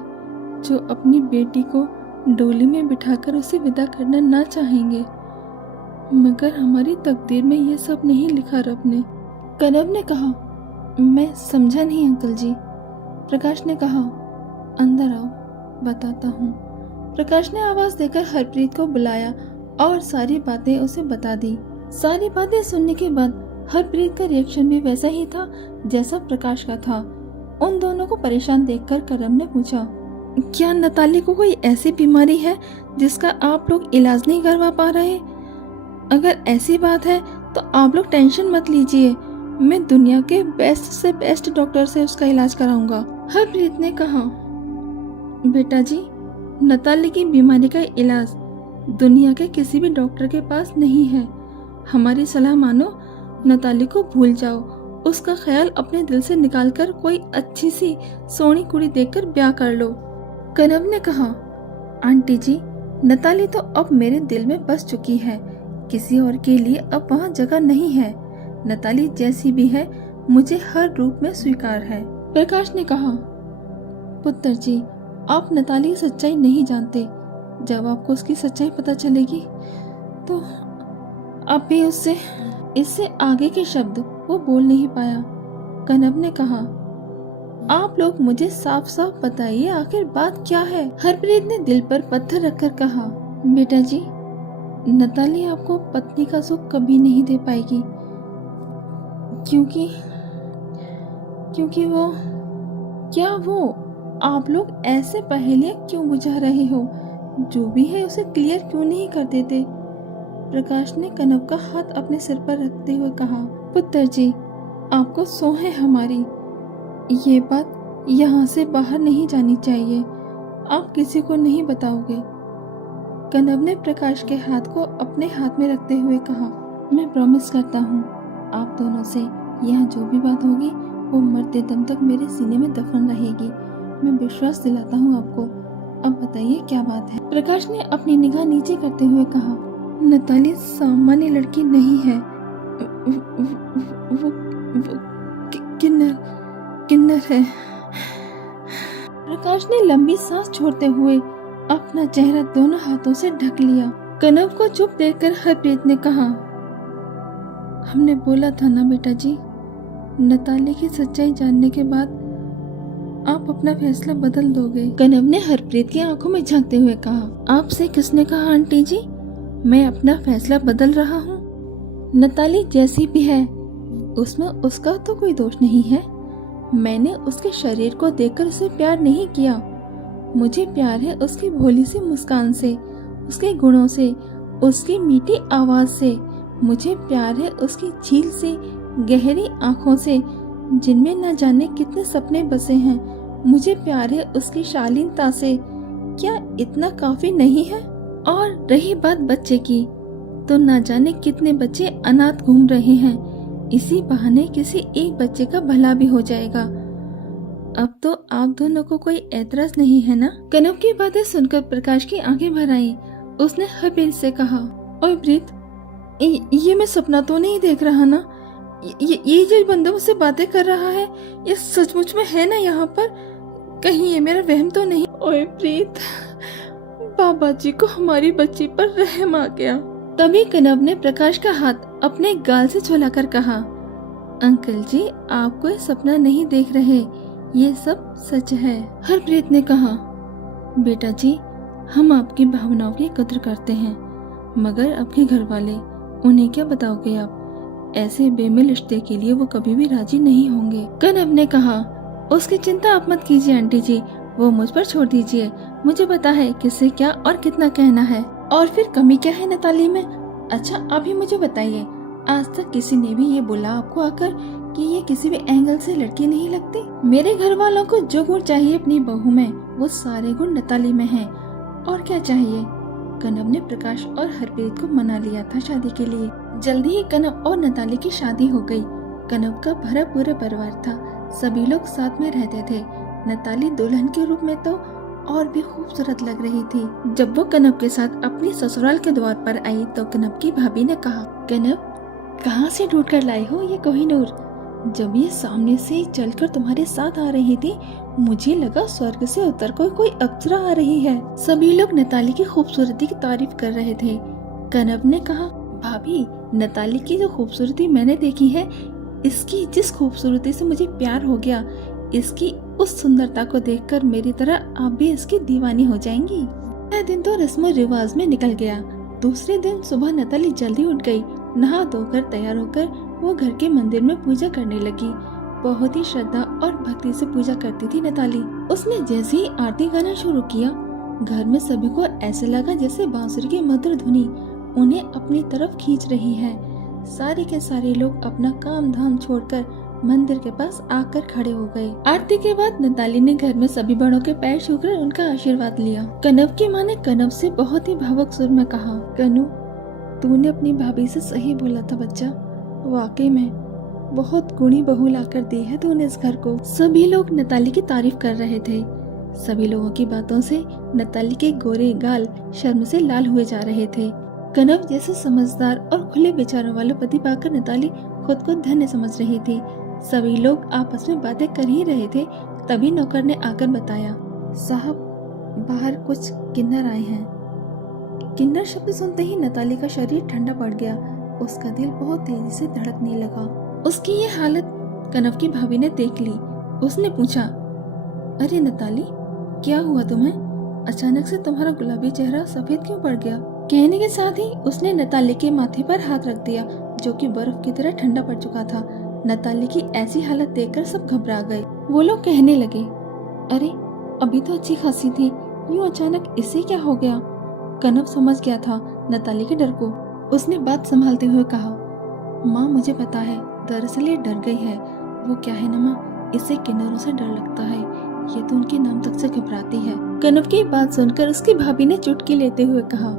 जो अपनी बेटी को डोली में बिठाकर उसे विदा करना ना चाहेंगे, मगर हमारी तकदीर में ये सब नहीं लिखा रब ने। कनव ने कहा, मैं समझा नहीं अंकल जी। प्रकाश ने कहा, अंदर आओ, बताता हूँ। प्रकाश ने आवाज देकर हरप्रीत को बुलाया और सारी बातें उसे बता दी। सारी बातें सुनने के बाद हरप्रीत का रिएक्शन भी वैसा ही था जैसा प्रकाश का था। उन दोनों को परेशान देखकर करम ने पूछा, क्या नताली को कोई ऐसी बीमारी है जिसका आप लोग इलाज नहीं करवा पा रहे? अगर ऐसी बात है तो आप लोग टेंशन मत लीजिए, मैं दुनिया के बेस्ट से बेस्ट डॉक्टर से उसका इलाज कराऊंगा। हरप्रीत ने कहा, बेटा जी, नताली की बीमारी का इलाज दुनिया के किसी भी डॉक्टर के पास नहीं है। हमारी सलाह मानो, नताली को भूल जाओ, उसका ख्याल अपने दिल से निकालकर कोई अच्छी सी सोनी कुड़ी देखकर ब्याह कर लो। कनव ने कहा, आंटी जी, नताली तो अब मेरे दिल में बस चुकी है, किसी और के लिए अब वहाँ जगह नहीं है। नताली जैसी भी है मुझे हर रूप में स्वीकार है। प्रकाश ने कहा, पुत्र जी, आप नताली की सच्चाई नहीं जानते। जब आपको उसकी सच्चाई पता चलेगी तो आप भी उससे इससे आगे के शब्द वो बोल नहीं पाया। कनव ने कहा, आप लोग मुझे साफ साफ बताइए आखिर बात क्या है। हरप्रीत ने दिल पर पत्थर रखकर कहा, बेटा जी, नताली आपको पत्नी का सुख कभी नहीं दे पाएगी, क्योंकि वो आप लोग ऐसे पहेलियां क्यों बुझा रहे हो? जो भी है उसे क्लियर क्यों नहीं कर देते? प्रकाश ने कनव का हाथ अपने सिर पर रखते हुए कहा, पुत्र जी, आपको सौंह है हमारी, ये बात यहाँ से बाहर नहीं जानी चाहिए। आप किसी को नहीं बताओगे। कनव ने प्रकाश के हाथ को अपने हाथ में रखते हुए कहा, मैं प्रॉमिस करता हूँ आप दोनों से यहाँ जो भी बात होगी वो मरते दम तक मेरे सीने में दफन रहेगी। मैं विश्वास दिलाता हूँ आपको। अब बताइए क्या बात है? प्रकाश ने अपनी निगाह नीचे करते हुए कहा, नताली सामान्य लड़की नहीं है, वो किन्नर है। प्रकाश ने लंबी सांस छोड़ते हुए अपना चेहरा दोनों हाथों से ढक लिया। कनव को चुप देखकर हरप्रीत ने कहा, हमने बोला था ना बेटा जी, नताली की सच्चाई जानने के बाद आप अपना फैसला बदल दोगे। कनव ने हरप्रीत की आंखों में झांकते हुए कहा, आपसे किसने कहा आंटी जी मैं अपना फैसला बदल रहा हूँ? नताली जैसी भी है उसमें उसका तो कोई दोष नहीं है। मैंने उसके शरीर को देखकर उसे प्यार नहीं किया, मुझे प्यार है उसकी भोली सी मुस्कान से, उसके गुणों से, उसकी मीठी आवाज से। मुझे प्यार है उसकी झील से, गहरी आंखों से जिनमें न जाने कितने सपने बसे हैं। मुझे प्यार है उसकी शालीनता से। क्या इतना काफी नहीं है? और रही बात बच्चे की, तो न जाने कितने बच्चे अनाथ घूम रहे हैं। इसी बहाने किसी एक बच्चे का भला भी हो जाएगा। अब तो आप दोनों को कोई एतराज नहीं है ना? कनव की बातें सुनकर प्रकाश की आंखें भर आईं। उसने हरप्रीत से कहा, ओए प्रीत, ये मैं सपना तो नहीं देख रहा ना? ये जो बंदा मुझसे बातें कर रहा है ये सचमुच में है ना यहाँ पर? कहीं ये मेरा वहम तो नहीं? ओए प्रीत, बाबा जी को हमारी बच्ची पर रहम आ गया। तभी कनव ने प्रकाश का हाथ अपने गाल से छुलाकर कहा, अंकल जी आप कोई सपना नहीं देख रहे, ये सब सच है। हरप्रीत ने कहा, बेटा जी हम आपकी भावनाओं की कद्र करते हैं, मगर आपके घर वाले, उन्हें क्या बताओगे आप? ऐसे बेमिल रिश्ते के लिए वो कभी भी राजी नहीं होंगे। कनव ने कहा, उसकी चिंता आप मत कीजिए आंटी जी, वो मुझ पर छोड़ दीजिए। मुझे पता है किससे क्या और कितना कहना है। और फिर कमी क्या है नताली में? अच्छा अभी मुझे बताइए, आज तक किसी ने भी ये बोला आपको आकर कि ये किसी भी एंगल से लड़की नहीं लगती। मेरे घर वालों को जो गुण चाहिए अपनी बहू में, वो सारे गुण नताली में हैं। और क्या चाहिए। कनव ने प्रकाश और हरप्रीत को मना लिया था शादी के लिए। जल्दी ही कनव और नताली की शादी हो गई। कनव का भरा पूरा परिवार था, सभी लोग साथ में रहते थे। नताली दुल्हन के रूप में तो और भी खूबसूरत लग रही थी। जब वो कनव के साथ अपनी ससुराल के द्वार पर आई तो कनव की भाभी ने कहा, कनव कहाँ से ढूंढ कर लाई हो ये कोहिनूर? जब ये सामने से चलकर तुम्हारे साथ आ रही थी, मुझे लगा स्वर्ग से उतर कर कोई अप्सरा आ रही है। सभी लोग नताली की खूबसूरती की तारीफ कर रहे थे। कनव ने कहा, भाभी नताली की जो खूबसूरती मैंने देखी है, इसकी जिस खूबसूरती से मुझे प्यार हो गया, इसकी उस सुंदरता को देखकर मेरी तरह आप भी इसकी दीवानी हो जाएंगी। यह दिन तो रस्म रिवाज में निकल गया। दूसरे दिन सुबह नताली जल्दी उठ गई। नहा धोकर तैयार होकर वो घर के मंदिर में पूजा करने लगी। बहुत ही श्रद्धा और भक्ति से पूजा करती थी नताली। उसने जैसे ही आरती गाना शुरू किया, घर में सभी को ऐसे लगा जैसे बांसुरी की मधुर धुनी उन्हें अपनी तरफ खींच रही है। सारे के सारे लोग अपना काम धाम छोड़कर मंदिर के पास आकर खड़े हो गए। आरती के बाद नताली ने घर में सभी बड़ों के पैर छूकर उनका आशीर्वाद लिया। कनव की माँ ने कनव से बहुत ही भावुक सुर में कहा, कनु तूने अपनी भाभी से सही बोला था बच्चा, वाकई में बहुत गुणी बहू लाकर दी है तूने इस घर को। सभी लोग नताली की तारीफ कर रहे थे। सभी लोगों की बातों से नताली के गोरे गाल शर्म से लाल हुए जा रहे थे। कनव जैसे समझदार और खुले विचारों वाला पति पाकर नताली खुद को धन्य समझ रही थी। सभी लोग आपस में बातें कर ही रहे थे, तभी नौकर ने आकर बताया, साहब बाहर कुछ किन्नर आए हैं। किन्नर शब्द सुनते ही नताली का शरीर ठंडा पड़ गया। उसका दिल बहुत तेजी से धड़कने लगा। उसकी ये हालत कनव की भाभी ने देख ली। उसने पूछा, अरे नताली क्या हुआ तुम्हें? अचानक से तुम्हारा गुलाबी चेहरा सफेद क्यों पड़ गया? कहने के साथ ही उसने नताली के माथे पर हाथ रख दिया, जो कि बर्फ की तरह ठंडा पड़ चुका था। नताली की ऐसी हालत देखकर सब घबरा गए। वो लोग कहने लगे, अरे अभी तो अच्छी खासी थी, यूं अचानक इससे क्या हो गया? कनव समझ गया था नताली के डर को। उसने बात संभालते हुए कहा, माँ मुझे पता है, दरअसल ये डर गई है। वो क्या है ना माँ, इससे किन्नरों से डर लगता है, ये तो उनके नाम तक से घबराती है। कनव की बात सुनकर उसकी भाभी ने चुटकी लेते हुए कहा,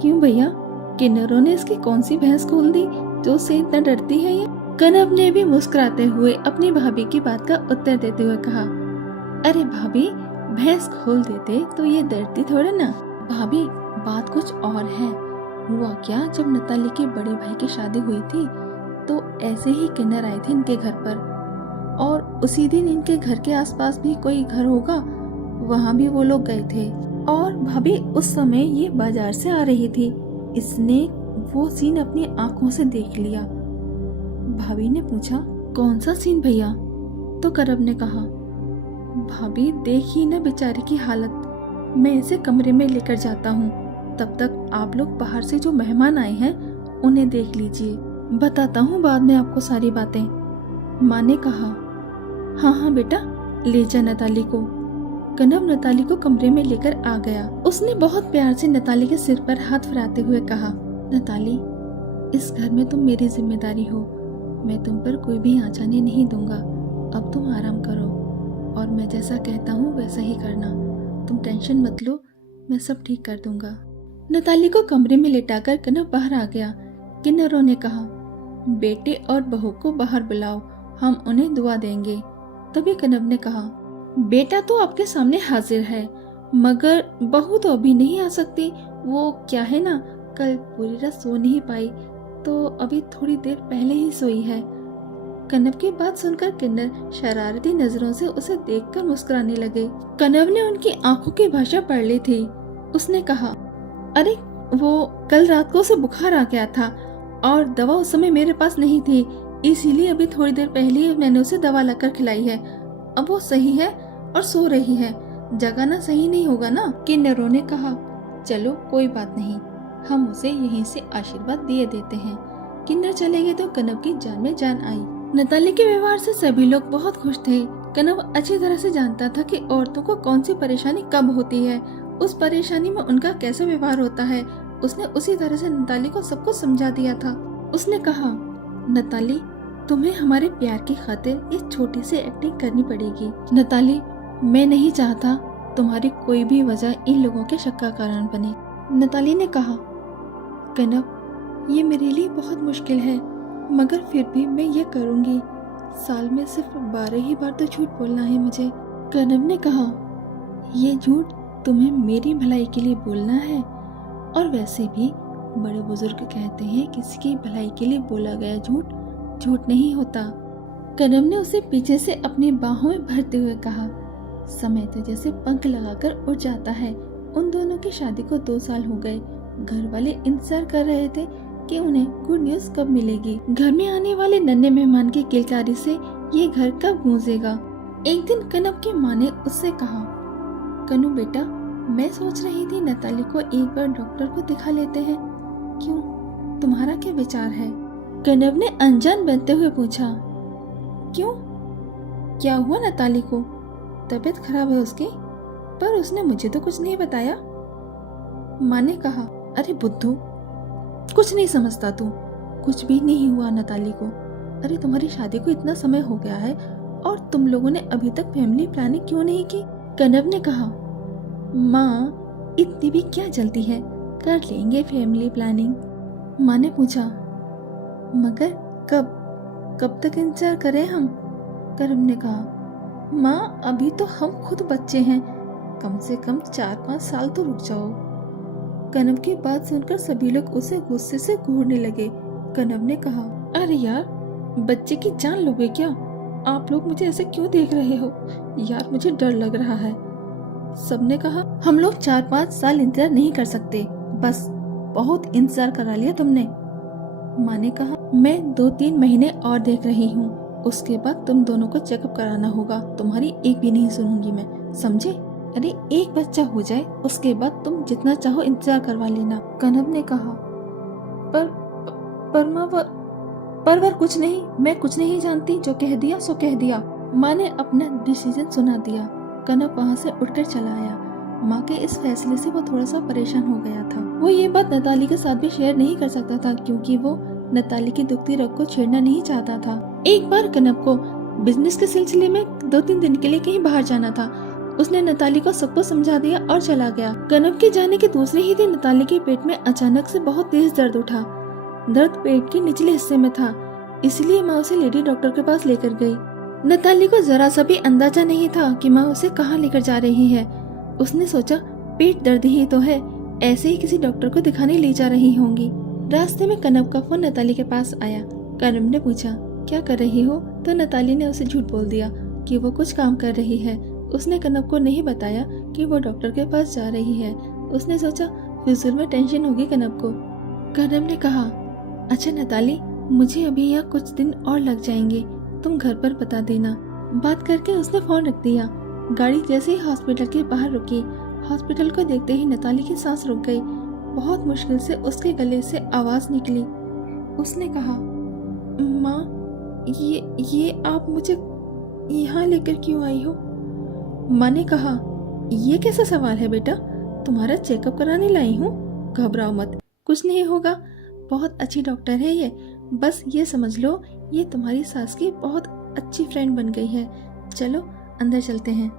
क्यों भैया, किन्नरों ने इसकी कौन सी भैंस खोल दी जो उससे इतना डरती है ये? कनव ने भी मुस्कुराते हुए अपनी भाभी की बात का उत्तर देते हुए कहा, अरे भाभी भैंस खोल देते तो ये डरती थोड़े ना। भाभी बात कुछ और है। हुआ क्या, जब नताली के बड़े भाई की शादी हुई थी तो ऐसे ही किन्नर आए थे इनके घर पर, और उसी दिन इनके घर के आसपास भी कोई घर होगा, वहाँ भी वो लोग गए थे। और भाभी उस समय ये बाजार से आ रही थी, इसने वो सीन अपनी आंखों से देख लिया। भाभी ने पूछा, कौन सा सीन भैया? तो करब ने कहा, भाभी देखी ना बेचारी की हालत, मैं इसे कमरे में लेकर जाता हूँ, तब तक आप लोग बाहर से जो मेहमान आए हैं उन्हें देख लीजिए, बताता हूँ बाद में आपको सारी बातें। माँ ने कहा, हाँ हाँ बेटा ले जा नताली को। कनव नताली को कमरे में लेकर आ गया। उसने बहुत प्यार से नताली के सिर पर हाथ फिराते हुए कहा, नताली इस घर में तुम मेरी जिम्मेदारी हो, मैं तुम पर कोई भी आँच आने नहीं दूंगा। अब तुम आराम करो और मैं जैसा कहता हूँ वैसा ही करना, तुम टेंशन मत लो, मैं सब ठीक कर दूंगा। नताली को कमरे में लेटाकर कनव बाहर आ गया। किन्नरों ने कहा, बेटे और बहू को बाहर बुलाओ, हम उन्हें दुआ देंगे। तभी कनव ने कहा, बेटा तो आपके सामने हाजिर है, मगर बहू तो अभी नहीं आ सकती। वो क्या है ना, कल पूरी रात सो नहीं पाई तो अभी थोड़ी देर पहले ही सोई है। कनव की बात सुनकर किन्नर शरारती नजरों से उसे देखकर मुस्कुराने लगे। कनव ने उनकी आंखों की भाषा पढ़ ली थी। उसने कहा, अरे वो कल रात को उसे बुखार आ गया था और दवा उस समय मेरे पास नहीं थी, इसीलिए अभी थोड़ी देर पहले ही मैंने उसे दवा लाकर खिलाई है। अब वो सही है और सो रही है, जगाना सही नहीं होगा ना। किन्नरों ने कहा, चलो कोई बात नहीं, हम उसे यहीं से आशीर्वाद दिए देते हैं। किन्नर चले गए तो कनव की जान में जान आई। नताली के व्यवहार से सभी लोग बहुत खुश थे। कनव अच्छी तरह से जानता था कि औरतों को कौन सी परेशानी कब होती है, उस परेशानी में उनका कैसा व्यवहार होता है। उसने उसी तरह से नताली को सब कुछ समझा दिया था। उसने कहा, नताली तुम्हें हमारे प्यार की खातिर ये छोटी सी एक्टिंग करनी पड़ेगी। नताली, मैं नहीं चाहता तुम्हारी कोई भी वजह इन लोगों के शक का कारण बने। नताली ने कहा, कनव, ये मेरे लिए बहुत मुश्किल है, मगर फिर भी मैं ये करूँगी। साल में सिर्फ 12 ही बार तो झूठ बोलना है मुझे। कनव ने कहा, ये झूठ तुम्हें मेरी भलाई के लिए बोलना है, और वैसे भी बड़े बुजुर्ग कहते हैं किसी की भलाई के लिए बोला गया झूठ झूठ नहीं होता। कनव ने उसे पीछे से अपनी बाहों में भरते हुए कहा, समय तो जैसे पंख लगाकर उड़ जाता है। उन दोनों की शादी को 2 साल हो गए। घर वाले इंतजार कर रहे थे कि उन्हें गुड न्यूज कब मिलेगी। घर में आने वाले नन्हे मेहमान की किलकारी से ये घर कब गूंजेगा। एक दिन कनव की माँ ने उससे कहा, कनू बेटा, मैं सोच रही थी नताली को एक बार डॉक्टर को दिखा लेते हैं। क्यों, तुम्हारा क्या विचार है? कनव ने अनजान बनते हुए पूछा। क्यों, क्या हुआ नताली को? तबीयत खराब है उसकी? पर उसने मुझे तो कुछ नहीं बताया। माँ ने कहा, अरे बुद्धू, कुछ नहीं समझता तू। कुछ भी नहीं हुआ नताली को। अरे तुम्हारी शादी को इतना समय हो गया है और तुम लोगों ने अभी तक फैमिली प्लानिंग क्यों नहीं की? कनव ने कहा, माँ, इतनी भी क्या जल्दी है, कर लेंगे फैमिली प्लानिंग। माँ ने पूछा, मगर कब तक इंतजार करें हम? कनव ने कहा, माँ, अभी तो हम खुद बच्चे हैं, कम से कम 4-5 साल तो रुक जाओ। कनव की बात सुनकर सभी लोग उसे गुस्से से घूरने लगे। कनव ने कहा, अरे यार, बच्चे की जान लोगे क्या? आप लोग मुझे ऐसे क्यों देख रहे हो? यार, मुझे डर लग रहा है। सबने कहा, हम लोग 4-5 साल इंतजार नहीं कर सकते, बस बहुत इंतजार करा लिया तुमने। माँ ने कहा, मैं 2-3 महीने और देख रही हूँ, उसके बाद तुम दोनों को चेकअप कराना होगा। तुम्हारी एक भी नहीं सुनूंगी मैं, समझे? अरे एक बच्चा हो जाए, उसके बाद तुम जितना चाहो इंतजार करवा लेना। कनव ने कहा, पर कुछ नहीं, मैं कुछ नहीं जानती, जो कह दिया सो कह दिया। माँ ने अपना डिसीजन सुना दिया। कनव वहाँ से उठकर चला आया। माँ के इस फैसले से वो थोड़ा सा परेशान हो गया था। वो ये बात नताली के साथ भी शेयर नहीं कर सकता था, क्योंकि वो नताली की दुखती रग को छेड़ना नहीं चाहता था। एक बार कनव को बिजनेस के सिलसिले में 2-3 दिन के लिए कहीं बाहर जाना था। उसने नताली को सबको समझा दिया और चला गया। कनव के जाने के दूसरे ही दिन नताली के पेट में अचानक से बहुत तेज दर्द उठा। दर्द पेट के निचले हिस्से में था, इसलिए माँ उसे लेडी डॉक्टर के पास लेकर गई। नताली को जरा सा भी अंदाजा नहीं था कि माँ उसे कहाँ लेकर जा रही है। उसने सोचा, पेट दर्द ही तो है, ऐसे ही किसी डॉक्टर को दिखाने ले जा रही होंगी। रास्ते में कनव का फोन नताली के पास आया। कनव ने पूछा, क्या कर रही हो? तो नताली ने उसे झूठ बोल दिया कि वो कुछ काम कर रही है। उसने कनव को नहीं बताया कि वो डॉक्टर के पास जा रही है। उसने सोचा, फिजूल में टेंशन होगी कनव को। कनव ने कहा, अच्छा नताली, मुझे अभी यहाँ कुछ दिन और लग जाएंगे, तुम घर पर बता देना। बात करके उसने फोन रख दिया। गाड़ी जैसे ही हॉस्पिटल के बाहर रुकी, हॉस्पिटल को देखते ही नताली की सांस रुक गई। बहुत मुश्किल से उसके गले से आवाज निकली। उसने कहा, माँ, ये आप मुझे यहाँ लेकर क्यों आई हो? माँ ने कहा, ये कैसा सवाल है बेटा, तुम्हारा चेकअप कराने लाई हूँ, घबराओ मत, कुछ नहीं होगा, बहुत अच्छी डॉक्टर है ये। बस ये समझ लो, ये तुम्हारी सास की बहुत अच्छी फ्रेंड बन गई है। चलो अंदर चलते हैं।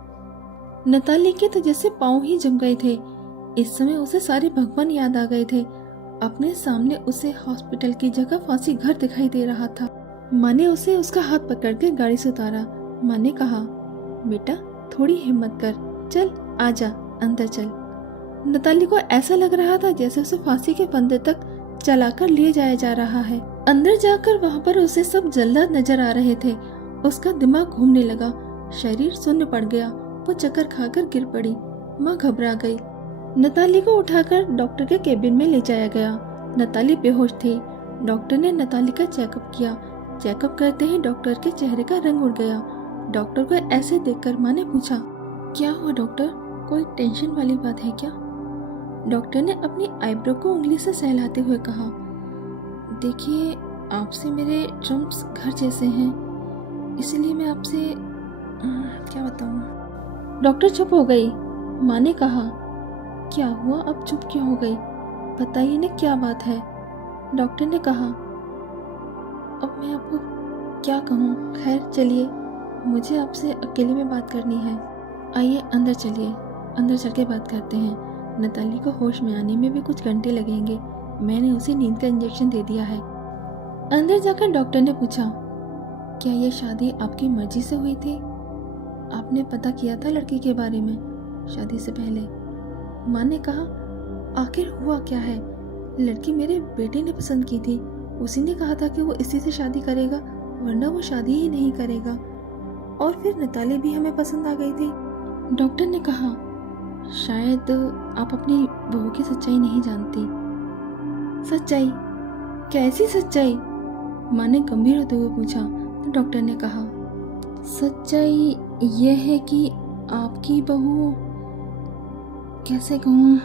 नताली के तो जैसे पाँव ही जम गए थे। इस समय उसे सारे भगवान याद आ गए थे। अपने सामने उसे हॉस्पिटल की जगह फांसी घर दिखाई दे रहा था। माँ ने उसे उसका हाथ पकड़ के गाड़ी से उतारा। माँ ने कहा, बेटा थोड़ी हिम्मत कर, चल आजा, अंदर चल। नताली को ऐसा लग रहा था जैसे उसे फांसी के फंदे तक चलाकर ले जाया जा रहा है। अंदर जाकर वहाँ पर उसे सब जल्लाद नजर आ रहे थे। उसका दिमाग घूमने लगा, शरीर शून्य पड़ गया। वो चक्कर खाकर गिर पड़ी। माँ घबरा गई। नताली को उठाकर डॉक्टर के केबिन में ले जाया गया। नताली बेहोश थी। डॉक्टर ने नताली का चेकअप किया। चेकअप करते ही डॉक्टर के चेहरे का रंग उड़ गया। डॉक्टर को ऐसे देखकर माँ ने पूछा, क्या हुआ डॉक्टर, कोई टेंशन वाली बात है क्या? डॉक्टर ने अपनी आईब्रो को उंगली से सहलाते हुए कहा, देखिए, आपसे मेरे ड्रम्स घर जैसे हैं, इसलिए मैं आपसे क्या बताऊं। डॉक्टर चुप हो गई। माँ ने कहा, क्या हुआ, अब चुप क्यों हो गई, बताइए ना क्या बात है। डॉक्टर ने कहा, अब मैं आपको क्या कहूँ, खैर चलिए, मुझे आपसे अकेले में बात करनी है। आइए अंदर चलिए, अंदर चल के बात करते हैं। नताली को होश में आने में भी कुछ घंटे लगेंगे। मैंने उसे नींद का इंजेक्शन दे दिया है। अंदर जाकर डॉक्टर ने पूछा, क्या ये शादी आपकी मर्जी से हुई थी? आपने पता किया था लड़की के बारे में शादी से पहले? माँ ने कहा, आखिर हुआ क्या है? लड़की मेरे बेटे ने पसंद की थी। उसी ने कहा था कि वो इसी से शादी करेगा, वरना वो शादी ही नहीं करेगा। और फिर नताली भी हमें पसंद आ गई थी। डॉक्टर ने कहा, शायद आप अपनी बहू की सच्चाई नहीं जानती। सच्चाई? कैसी सच्चाई? माँ ने गंभीर होते हुए पूछा। तो डॉक्टर ने कहा, सच्चाई यह है कि आपकी बहू, कैसे कहूँ,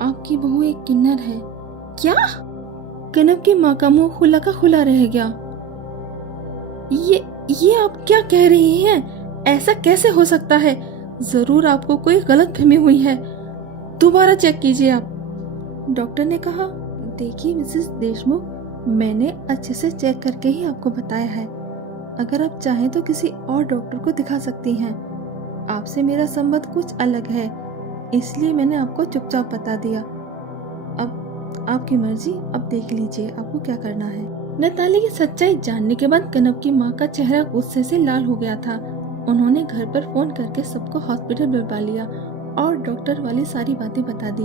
आपकी बहू एक किन्नर है। क्या? कनव की माँ का मुंह खुला का खुला रह गया। ये आप क्या कह रही हैं? ऐसा कैसे हो सकता है? जरूर आपको कोई गलतफहमी हुई है। दोबारा चेक कीजिए आप। डॉक्टर ने कहा, देखिए मिसेस देशमुख, मैंने अच्छे से चेक करके ही आपको बताया है। अगर आप चाहें तो किसी और डॉक्टर को दिखा सकती हैं। आपसे मेरा संबंध कुछ अलग है, इसलिए मैंने आपको चुपचाप बता दिया। अब आपकी मर्जी, अब देख लीजिए आपको क्या करना है। नताली की सच्चाई जानने के बाद कनव की माँ का चेहरा गुस्से से लाल हो गया था। उन्होंने घर पर फोन करके सबको हॉस्पिटल बुलवा लिया और डॉक्टर वाली सारी बातें बता दी।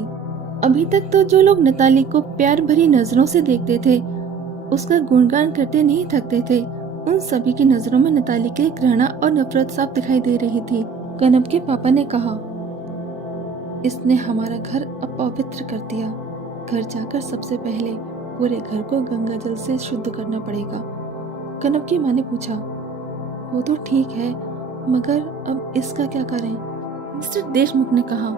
अभी तक तो जो लोग नताली को प्यार भरी नजरों से देखते थे, उसका गुणगान करते नहीं थकते थे, उन सभी की नजरों में नताली के घृणा और नफरत साफ दिखाई दे रही थी। कनव के पापा ने कहा, इसने हमारा घर अपवित्र कर दिया। घर जाकर सबसे पहले पूरे घर को गंगा जल से शुद्ध करना पड़ेगा। कनव की माँ ने पूछा, वो तो ठीक है, मगर अब इसका क्या करें? मिस्टर देशमुख ने कहा,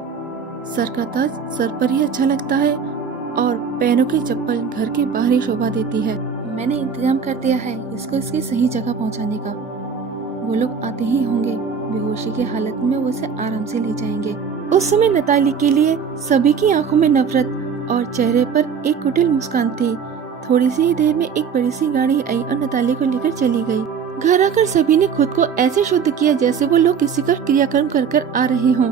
सर का ताज सर पर ही अच्छा लगता है और पैरों की चप्पल घर की बाहर ही शोभा देती है। मैंने इंतजाम कर दिया है इसको इसकी सही जगह पहुंचाने का। वो लोग आते ही होंगे, बेहोशी की हालत में वो उसे आराम से ले जाएंगे। उस समय नताली के लिए सभी की आंखों में नफरत और चेहरे पर एक कुटिल मुस्कान थी। थोड़ी सी ही देर में एक बड़ी सी गाड़ी आई और नताली को लेकर चली गई। घर आकर सभी ने खुद को ऐसे शुद्ध किया जैसे वो लोग किसी का क्रियाक्रम कर आ रहे हों।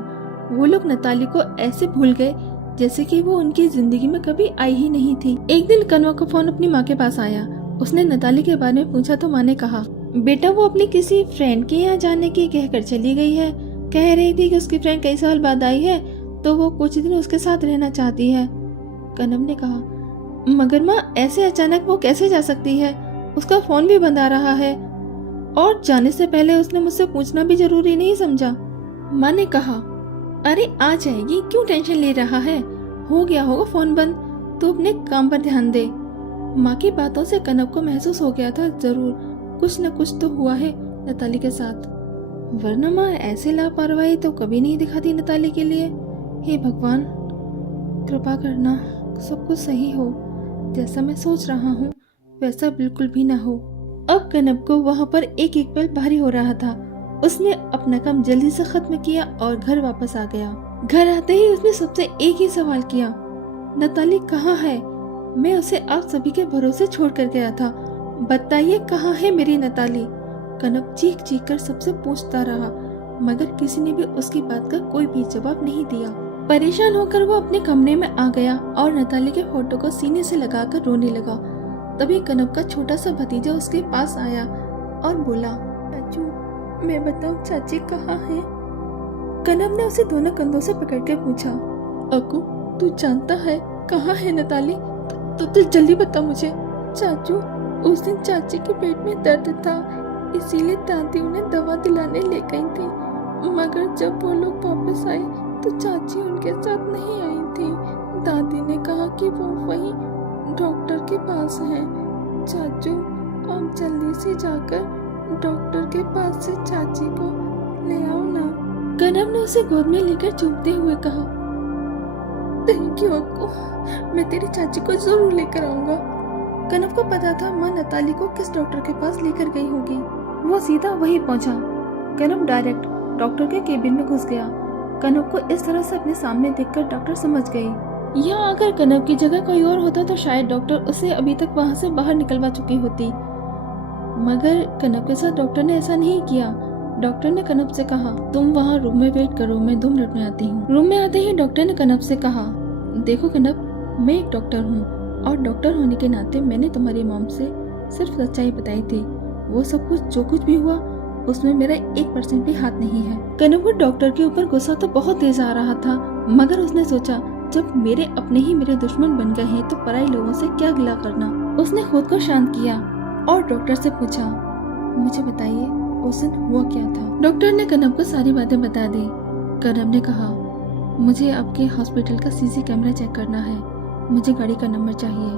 वो लोग नताली को ऐसे भूल गए जैसे कि वो उनकी जिंदगी में कभी आई ही नहीं थी। एक दिन कनवा का फोन अपनी माँ के पास आया। उसने नताली के बारे में पूछा तो माँ ने कहा, बेटा वो अपनी किसी फ्रेंड के यहाँ जाने की कहकर चली गई है। कह रही थी कि उसकी फ्रेंड कई साल बाद आई है तो वो कुछ दिन उसके साथ रहना चाहती है। कनव ने कहा, मगर माँ ऐसे अचानक वो कैसे जा सकती है? उसका फोन भी बंद आ रहा है और जाने से पहले उसने मुझसे पूछना भी जरूरी नहीं समझा। माँ ने कहा, अरे आ जाएगी, क्यों टेंशन ले रहा है? हो गया होगा फोन बंद, तो अपने काम पर ध्यान दे। माँ की बातों से कनव को महसूस हो गया था जरूर कुछ न कुछ तो हुआ है नताली के साथ, वरना माँ ऐसे लापरवाही तो कभी नहीं दिखाती नताली के लिए। हे भगवान, कृपा करना सब कुछ सही हो, जैसा मैं सोच रहा हूँ वैसा बिल्कुल भी ना हो। अब कनव को वहाँ पर एक एक पल भारी हो रहा था। उसने अपना काम जल्दी से खत्म किया और घर वापस आ गया। घर आते ही उसने सबसे एक ही सवाल किया, नताली कहाँ है? मैं उसे आप सभी के भरोसे छोड़ कर गया था, बताइए कहाँ है मेरी नताली? कनव चीख चीख कर सबसे पूछता रहा, मगर किसी ने भी उसकी बात का कोई भी जवाब नहीं दिया। परेशान होकर वो अपने कमरे में आ गया और नताली के फोटो को सीने से लगाकर रोने लगा। तभी कनव का छोटा सा भतीजा उसके पास आया और बोला, चाचू मैं बताऊं चाची कहाँ है? कनव ने उसे दोनों कंधों से पकड़ के पूछा, अक्कू तू जानता है कहाँ है नताली? तो तू जल्दी बता मुझे। चाचू उस दिन चाची के पेट में दर्द था, इसीलिए दादी उन्हें दवा दिलाने ले गई थी, मगर जब वो लोग वापस आए तो चाची उनके साथ नहीं आई थी। दादी ने कहा कि वो वहीं डॉक्टर के पास हैं। चाचू आप जल्दी से जाकर डॉक्टर के पास से चाची को ले आओ ना। कनव ने उसे गोद में लेकर चूमते हुए कहा, थैंक यू अक्कू, मैं तेरी चाची को जरूर लेकर आऊंगा। कनव को पता था माँ नताली को किस डॉक्टर के पास लेकर गई होगी। वो सीधा वहीं पहुंचा। कनव डायरेक्ट डॉक्टर के केबिन में घुस गया। कनव को इस तरह से अपने सामने देखकर डॉक्टर समझ गई। यहाँ अगर कनव की जगह कोई और होता तो शायद डॉक्टर उसे अभी तक वहाँ से बाहर निकलवा चुकी होती। मगर कनब के साथ डॉक्टर ने ऐसा नहीं किया। डॉक्टर ने कनब से कहा, तुम वहाँ रूम में वेट करो, मैं 2 मिनट में आती हूँ। रूम में आते ही डॉक्टर ने कनब से कहा, देखो कनब, मैं एक डॉक्टर हूँ और डॉक्टर होने के नाते मैंने तुम्हारी मॉम से सिर्फ सच्चाई बताई थी। वो सब कुछ जो कुछ भी हुआ उसमें मेरा 1% भी हाथ नहीं है। कनब को डॉक्टर के ऊपर गुस्सा तो बहुत तेज आ रहा था, मगर उसने सोचा जब मेरे अपने ही मेरे दुश्मन बन गए हैं तो पराई लोगों से क्या गिला करना। उसने खुद को शांत किया और डॉक्टर से पूछा, मुझे बताइए उस दिन हुआ क्या था। डॉक्टर ने कनब को सारी बातें बता दी। कनब ने कहा, मुझे आपके हॉस्पिटल का सीसी कैमरा चेक करना है, मुझे गाड़ी का नंबर चाहिए।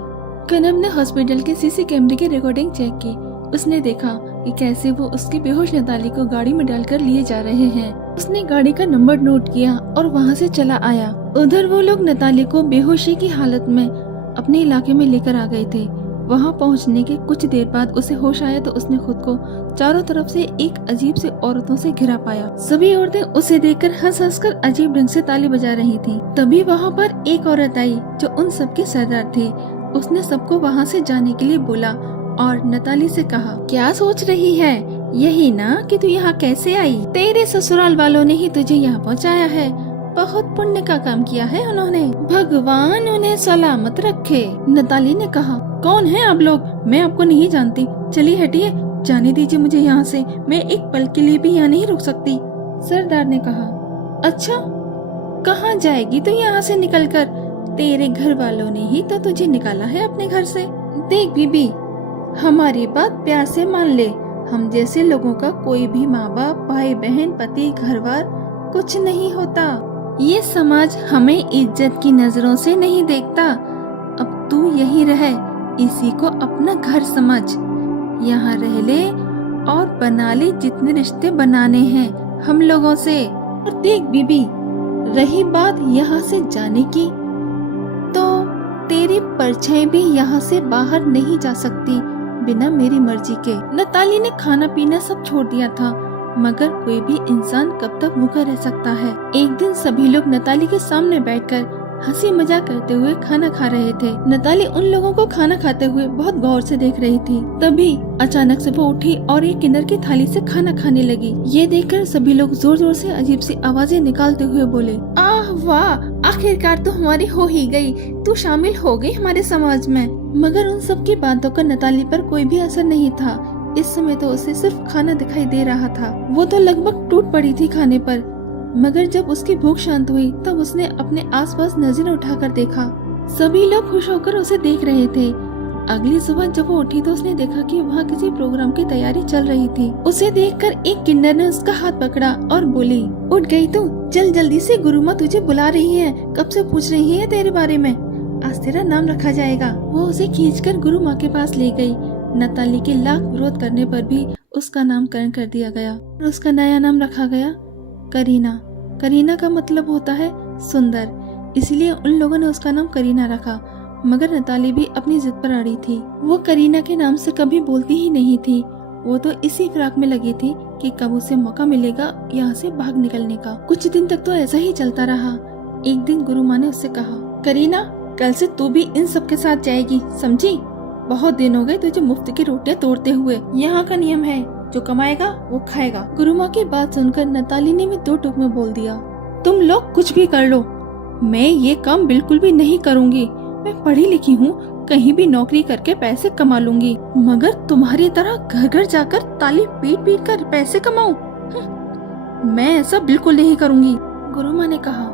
कनब ने हॉस्पिटल के सीसी कैमरे की रिकॉर्डिंग चेक की। उसने देखा कि कैसे वो उसकी बेहोश नताली को गाड़ी में डालकर लिए जा रहे हैं। उसने गाड़ी का नंबर नोट किया और वहाँ से चला आया। उधर वो लोग नताली को बेहोशी की हालत में अपने इलाके में लेकर आ गए थे। वहाँ पहुँचने के कुछ देर बाद उसे होश आया तो उसने खुद को चारों तरफ से एक अजीब से औरतों से घिरा पाया। सभी औरतें उसे देखकर हंस हंस कर अजीब ढंग से ताली बजा रही थी। तभी वहाँ पर एक औरत आई जो उन सबके सरदार थे। उसने सबको वहाँ से जाने के लिए बोला और नताली से कहा, क्या सोच रही है, यही ना कि तू यहाँ कैसे आई? तेरे ससुराल वालों ने ही तुझे यहाँ पहुँचाया है। बहुत पुण्य का काम किया है उन्होंने, भगवान उन्हें सलामत रखे। नताली ने कहा, कौन है आप लोग? मैं आपको नहीं जानती, चलिए हटिए, जाने दीजिए मुझे यहाँ से, मैं एक पल के लिए भी यहाँ नहीं रुक सकती। सरदार ने कहा, अच्छा कहाँ जाएगी तू यहाँ से निकलकर? तेरे घर वालों ने ही तो तुझे निकाला है अपने घर से। देख बीबी, हमारी बात प्यार से मान ले, हम जैसे लोगों का कोई भी माँ बाप, भाई बहन, पति, घरवार कुछ नहीं होता। ये समाज हमें इज्जत की नजरों से नहीं देखता। अब तू यही रहे, इसी को अपना घर समझ, यहाँ रह ले और बना ले जितने रिश्ते बनाने हैं हम लोगों से। और देख बीबी, रही बात यहाँ से जाने की, तो तेरी परछाई भी यहाँ से बाहर नहीं जा सकती बिना मेरी मर्जी के। नताली ने खाना पीना सब छोड़ दिया था, मगर कोई भी इंसान कब तक भूखा रह सकता है। एक दिन सभी लोग नताली के सामने बैठकर हंसी मजाक करते हुए खाना खा रहे थे। नताली उन लोगों को खाना खाते हुए बहुत गौर से देख रही थी। तभी अचानक से वो उठी और एक किन्नर की थाली से खाना खाने लगी। ये देखकर सभी लोग जोर जोर से अजीब सी आवाजें निकालते हुए बोले, आह वाह, आखिरकार तो हमारी हो ही गई, तू शामिल हो गई हमारे समाज में। मगर उन सब की बातों का नताली पर कोई भी असर नहीं था। इस समय तो उसे सिर्फ खाना दिखाई दे रहा था। वो तो लगभग टूट पड़ी थी खाने पर। मगर जब उसकी भूख शांत हुई तब उसने अपने आसपास नजरें उठाकर देखा। सभी लोग खुश होकर उसे देख रहे थे। अगली सुबह जब वो उठी तो उसने देखा कि वहाँ किसी प्रोग्राम की तैयारी चल रही थी। उसे देखकर एक किन्नर ने उसका हाथ पकड़ा और बोली, उठ गई तू, चल जल्दी से, गुरु माँ तुझे बुला रही है, कब से पूछ रही है तेरे बारे में, आज तेरा नाम रखा जाएगा। वो उसे खींचकर गुरु माँ के पास ले गई। नताली के लाख विरोध करने पर भी उसका नामकरण कर दिया गया और उसका नया नाम रखा गया करीना। करीना का मतलब होता है सुंदर, इसलिए उन लोगों ने उसका नाम करीना रखा। मगर नताली भी अपनी जिद पर अड़ी थी। वो करीना के नाम से कभी बोलती ही नहीं थी। वो तो इसी फिराक में लगी थी कि कब उसे मौका मिलेगा यहाँ से भाग निकलने का। कुछ दिन तक तो ऐसा ही चलता रहा। एक दिन गुरु माँ ने उससे कहा, करीना कल से तू भी इन सब के साथ जाएगी, समझी? बहुत दिन हो गए तुझे मुफ्त की रोटियां तोड़ते हुए। यहाँ का नियम है, जो कमाएगा वो खाएगा। गुरु माँ की बात सुनकर नताली ने भी 2 टूक में बोल दिया, तुम लोग कुछ भी कर लो, मैं ये काम बिल्कुल भी नहीं करूँगी। मैं पढ़ी लिखी हूँ, कहीं भी नौकरी करके पैसे कमा लूंगी, मगर तुम्हारी तरह घर घर जाकर ताली पीट पीट कर पैसे कमाऊं, मैं ऐसा बिल्कुल नहीं करूँगी। गुरु माँ ने कहा,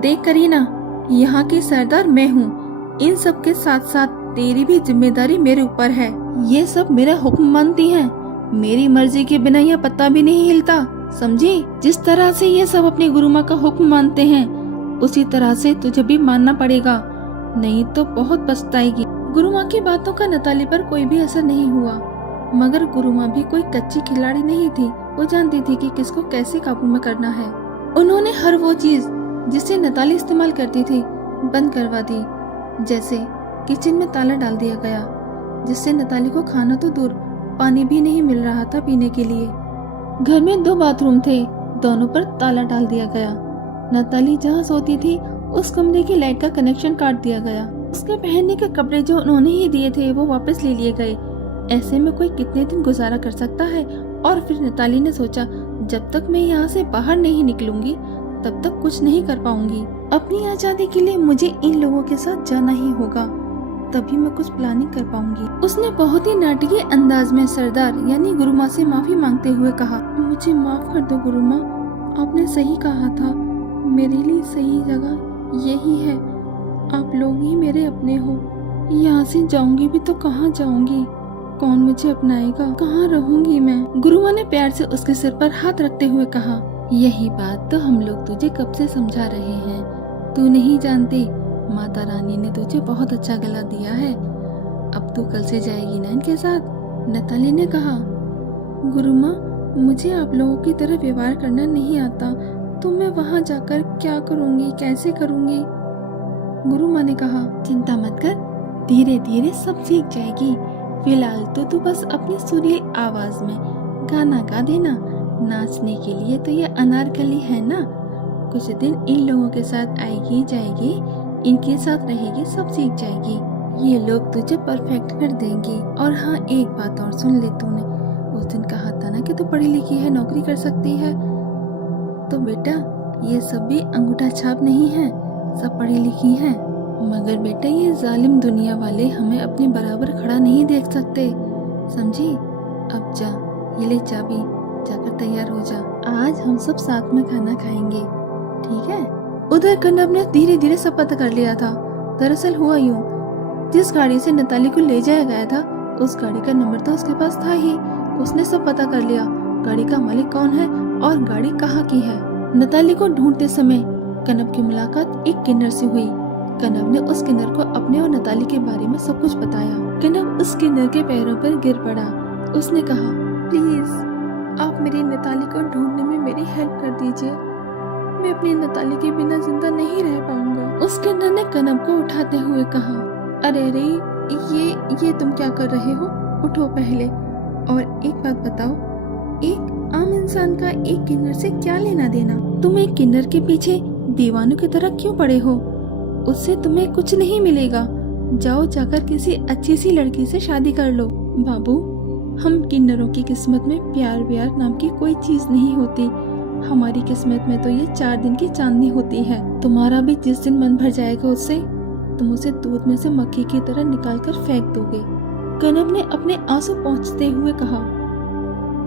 देख करीना, यहाँ की सरदार मैं हूँ, इन सब के साथ साथ तेरी भी जिम्मेदारी मेरे ऊपर है। ये सब मेरा हुक्म मानती हैं, मेरी मर्जी के बिना यह पत्ता भी नहीं हिलता, समझी? जिस तरह से ये सब अपनी गुरु माँ का हुक्म मानते हैं, उसी तरह से तुझे भी मानना पड़ेगा, नहीं तो बहुत पछताएगी। गुरु माँ की बातों का नताली पर कोई भी असर नहीं हुआ। मगर गुरु माँ भी कोई कच्ची खिलाड़ी नहीं थी। वो जानती थी कि किसको कैसे काबू में करना है। उन्होंने हर वो चीज जिसे नताली इस्तेमाल करती थी बंद करवा दी। जैसे किचन में ताला डाल दिया गया, जिससे नताली को खाना तो दूर पानी भी नहीं मिल रहा था पीने के लिए। घर में 2 बाथरूम थे, दोनों पर ताला डाल दिया गया। नताली जहाँ सोती थी उस कमरे की लाइट का कनेक्शन काट दिया गया। उसके पहनने के कपड़े जो उन्होंने ही दिए थे वो वापस ले लिए गए। ऐसे में कोई कितने दिन गुजारा कर सकता है। और फिर नताली ने सोचा, जब तक मैं यहाँ से बाहर नहीं निकलूंगी तब तक कुछ नहीं कर पाऊंगी। अपनी आजादी के लिए मुझे इन लोगों के साथ जाना ही होगा, तभी मैं कुछ प्लानिंग कर पाऊंगी। उसने बहुत ही नाटकीय अंदाज में सरदार यानी गुरुमा से माफी मांगते हुए कहा, मुझे माफ कर दो गुरुमा, आपने सही कहा था, मेरे लिए सही जगह यही है, आप लोग ही मेरे अपने हो। यहाँ से जाऊंगी भी तो कहाँ जाऊंगी, कौन मुझे अपनाएगा, कहाँ रहूंगी मैं। गुरुमा ने प्यार से उसके सिर पर हाथ रखते हुए कहा, यही बात तो हम लोग तुझे कब से समझा रहे हैं, तू नहीं जानती, माता रानी ने तुझे बहुत अच्छा गला दिया है। अब तू कल से जाएगी ना इनके साथ। नताली ने कहा, गुरुमा मुझे आप लोगों की तरह व्यवहार करना नहीं आता, तो मैं वहाँ जाकर क्या करूँगी, कैसे करूँगी। गुरुमा ने कहा, चिंता मत कर, धीरे धीरे सब सीख जाएगी। फिलहाल तो तू बस अपनी सुरीली आवाज में गाना गा देना, नाचने के लिए तो ये अनारकली है ना। कुछ दिन इन लोगों के साथ आएगी जाएगी, इनके साथ रहेगी, सब सीख जाएगी। ये लोग तुझे परफेक्ट कर देंगे। और हाँ, एक बात और सुन ले, तूने उस दिन कहा था ना कि तू पढ़ी लिखी है, नौकरी कर सकती है, तो बेटा ये सब भी अंगूठा छाप नहीं है, सब पढ़ी लिखी है। मगर बेटा ये जालिम दुनिया वाले हमें अपने बराबर खड़ा नहीं देख सकते, समझी। अब जा, ये ले चाबी, जाकर तैयार हो जा, आज हम सब साथ में खाना खाएंगे, ठीक है। उधर कनब ने धीरे धीरे सब पता कर लिया था। दरअसल हुआ यूं, जिस गाड़ी से नताली को ले जाया गया था उस गाड़ी का नंबर तो उसके पास था ही। उसने सब पता कर लिया, गाड़ी का मालिक कौन है और गाड़ी कहाँ की है। नताली को ढूंढते समय कनब की मुलाकात एक किन्नर से हुई। कनब ने उस किन्नर को अपने और नताली के बारे में सब कुछ बताया। कनब उस किन्नर के पैरों पर गिर पड़ा। उसने कहा, प्लीज आप मेरी नताली को ढूंढने में मेरी हेल्प कर दीजिए, मैं अपनी नताली के बिना जिंदा नहीं रह पाऊंगा। उस किन्नर ने कनब को उठाते हुए कहा, अरे रे ये तुम क्या कर रहे हो, उठो पहले। और एक बात बताओ, एक आम इंसान का एक किन्नर से क्या लेना देना? तुम एक किन्नर के पीछे दीवानों की तरह क्यों पड़े हो? उससे तुम्हें कुछ नहीं मिलेगा। जाओ जाकर किसी अच्छी सी लड़की से शादी कर लो। बाबू, हम किन्नरों की किस्मत में प्यार व्यार नाम की कोई चीज नहीं होती। हमारी किस्मत में तो ये 4 दिन की चांदनी होती है। तुम्हारा भी जिस दिन मन भर जाएगा उससे, तुम उसे दूध में से मक्खी की तरह निकाल कर फेंक दोगे। कनब ने अपने आंसू पोंछते हुए कहा,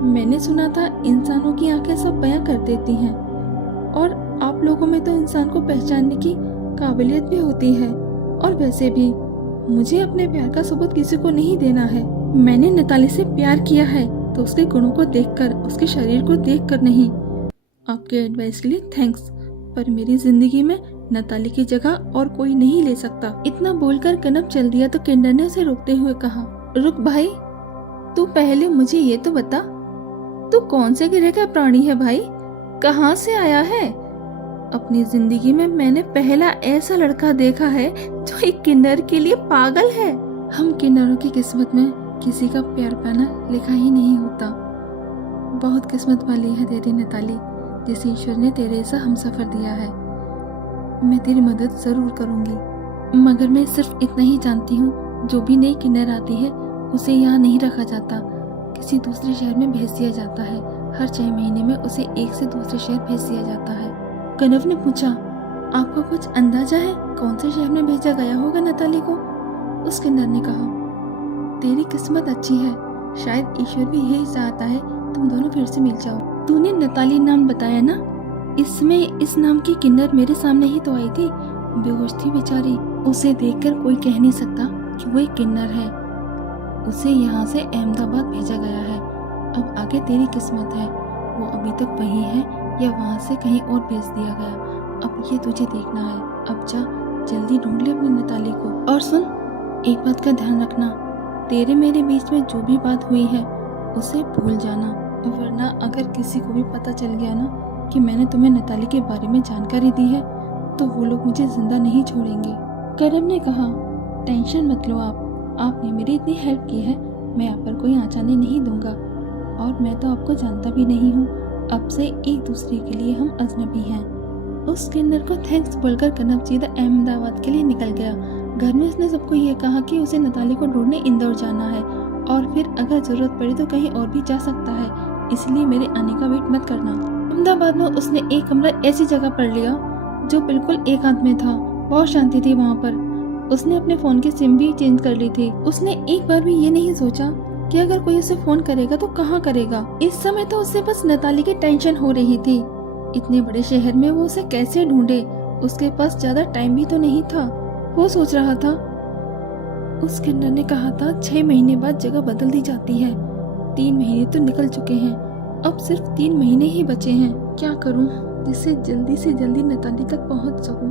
मैंने सुना था इंसानों की आंखें सब बयां कर देती हैं, और आप लोगों में तो इंसान को पहचानने की काबिलियत भी होती है। और वैसे भी मुझे अपने प्यार का सबूत किसी को नहीं देना है। मैंने नताली से प्यार किया है तो उसके गुणों को देखकर, उसके शरीर को देखकर नहीं। आपके एडवाइस के लिए थैंक्स, पर मेरी जिंदगी में नताली की जगह और कोई नहीं ले सकता। इतना बोलकर कनब चल दिया तो किन्नर ने उसे रोकते हुए कहा, रुक भाई, तू पहले मुझे ये तो बता, तू कौन से गिरह का प्राणी है भाई, कहाँ से आया है? अपनी जिंदगी में मैंने पहला ऐसा लड़का देखा है जो एक किन्नर के लिए पागल है। हम किन्नरों की किस्मत में किसी का प्यार पाना लिखा ही नहीं होता। बहुत किस्मत वाली है तेरी नताली, जिस ईश्वर ने तेरे ऐसा हमसफर दिया है। मैं तेरी मदद जरूर करूंगी, मगर मैं सिर्फ इतना ही जानती हूँ, जो भी नई किन्नर आती है उसे यहाँ नहीं रखा जाता, किसी दूसरे शहर में भेज दिया जाता है। हर 6 महीने में उसे एक से दूसरे शहर भेज दिया जाता है। कनब ने पूछा, आपको कुछ अंदाजा है कौन से शहर में भेजा गया होगा नताली को? उस किन्नर ने कहा, तेरी किस्मत अच्छी है, शायद ईश्वर भी यही चाहता है तुम दोनों फिर से मिल जाओ। तूने नताली नाम बताया ना, इसमें इस नाम की किन्नर मेरे सामने ही तो आई थी, बेहोश थी बेचारी। उसे देखकर कोई कह नहीं सकता कि वो एक किन्नर है। उसे यहाँ से अहमदाबाद भेजा गया है। अब आगे तेरी किस्मत है, वो अभी तक वहीं है या वहाँ से कहीं और भेज दिया गया, अब ये तुझे देखना है। अब जा, जल्दी ढूंढ ले अपनी नताली को। और सुन, एक बात का ध्यान रखना, तेरे मेरे बीच में जो भी बात हुई है उसे भूल जाना, वरना अगर किसी को भी पता चल गया ना कि मैंने तुम्हें नताली के बारे में जानकारी दी है तो वो लोग मुझे जिंदा नहीं छोड़ेंगे। कनब ने कहा, टेंशन मत लो आपने मेरी इतनी हेल्प की है, मैं आप पर कोई आँचाने नहीं दूंगा, और मैं तो आपको जानता भी नहीं हूँ। अब से एक दूसरे के लिए हम अजनबी हैं। उस किन्नर को थैंक्स बोलकर कनब सीधा अहमदाबाद के लिए निकल गया। घर में उसने सबको ये कहा कि उसे नताली को ढूंढने इंदौर जाना है और फिर अगर जरूरत पड़ी तो कहीं और भी जा सकता है, इसलिए मेरे आने का वेट मत करना। अहमदाबाद में उसने एक कमरा ऐसी जगह पर लिया जो बिल्कुल एकांत में था। बहुत शांति थी वहाँ पर। उसने अपने फोन की सिम भी चेंज कर ली थी। उसने एक बार भी ये नहीं सोचा कि अगर कोई उसे फोन करेगा तो कहाँ करेगा। इस समय तो उसे बस नताली की टेंशन हो रही थी। इतने बड़े शहर में वो उसे कैसे ढूंढे, उसके पास ज्यादा टाइम भी तो नहीं था। वो सोच रहा था, उस किन्नर ने कहा था 6 महीने बाद जगह बदल दी जाती है। 3 महीने तो निकल चुके हैं, अब सिर्फ 3 महीने ही बचे हैं। क्या करूं जिससे जल्दी से जल्दी नताली तक पहुंच सकूं।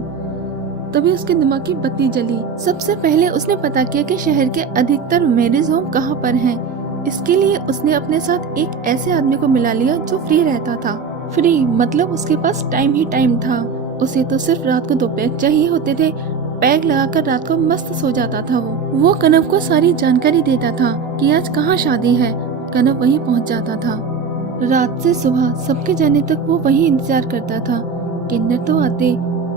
तभी उसके दिमाग की बत्ती जली। सबसे पहले उसने पता किया कि शहर के अधिकतर मैरिज होम कहाँ पर हैं। इसके लिए उसने अपने साथ एक ऐसे आदमी को मिला लिया जो फ्री रहता था। फ्री मतलब उसके पास टाइम ही टाइम था। उसे तो सिर्फ रात को 2 पैग चाहिए होते थे। पैग लगाकर रात को मस्त सो जाता था। वो कनव को सारी जानकारी देता था कि आज कहाँ शादी है। कनव वहीं पहुँच जाता था। रात से सुबह सबके जाने तक वो वहीं इंतजार करता था। किन्नर तो आते,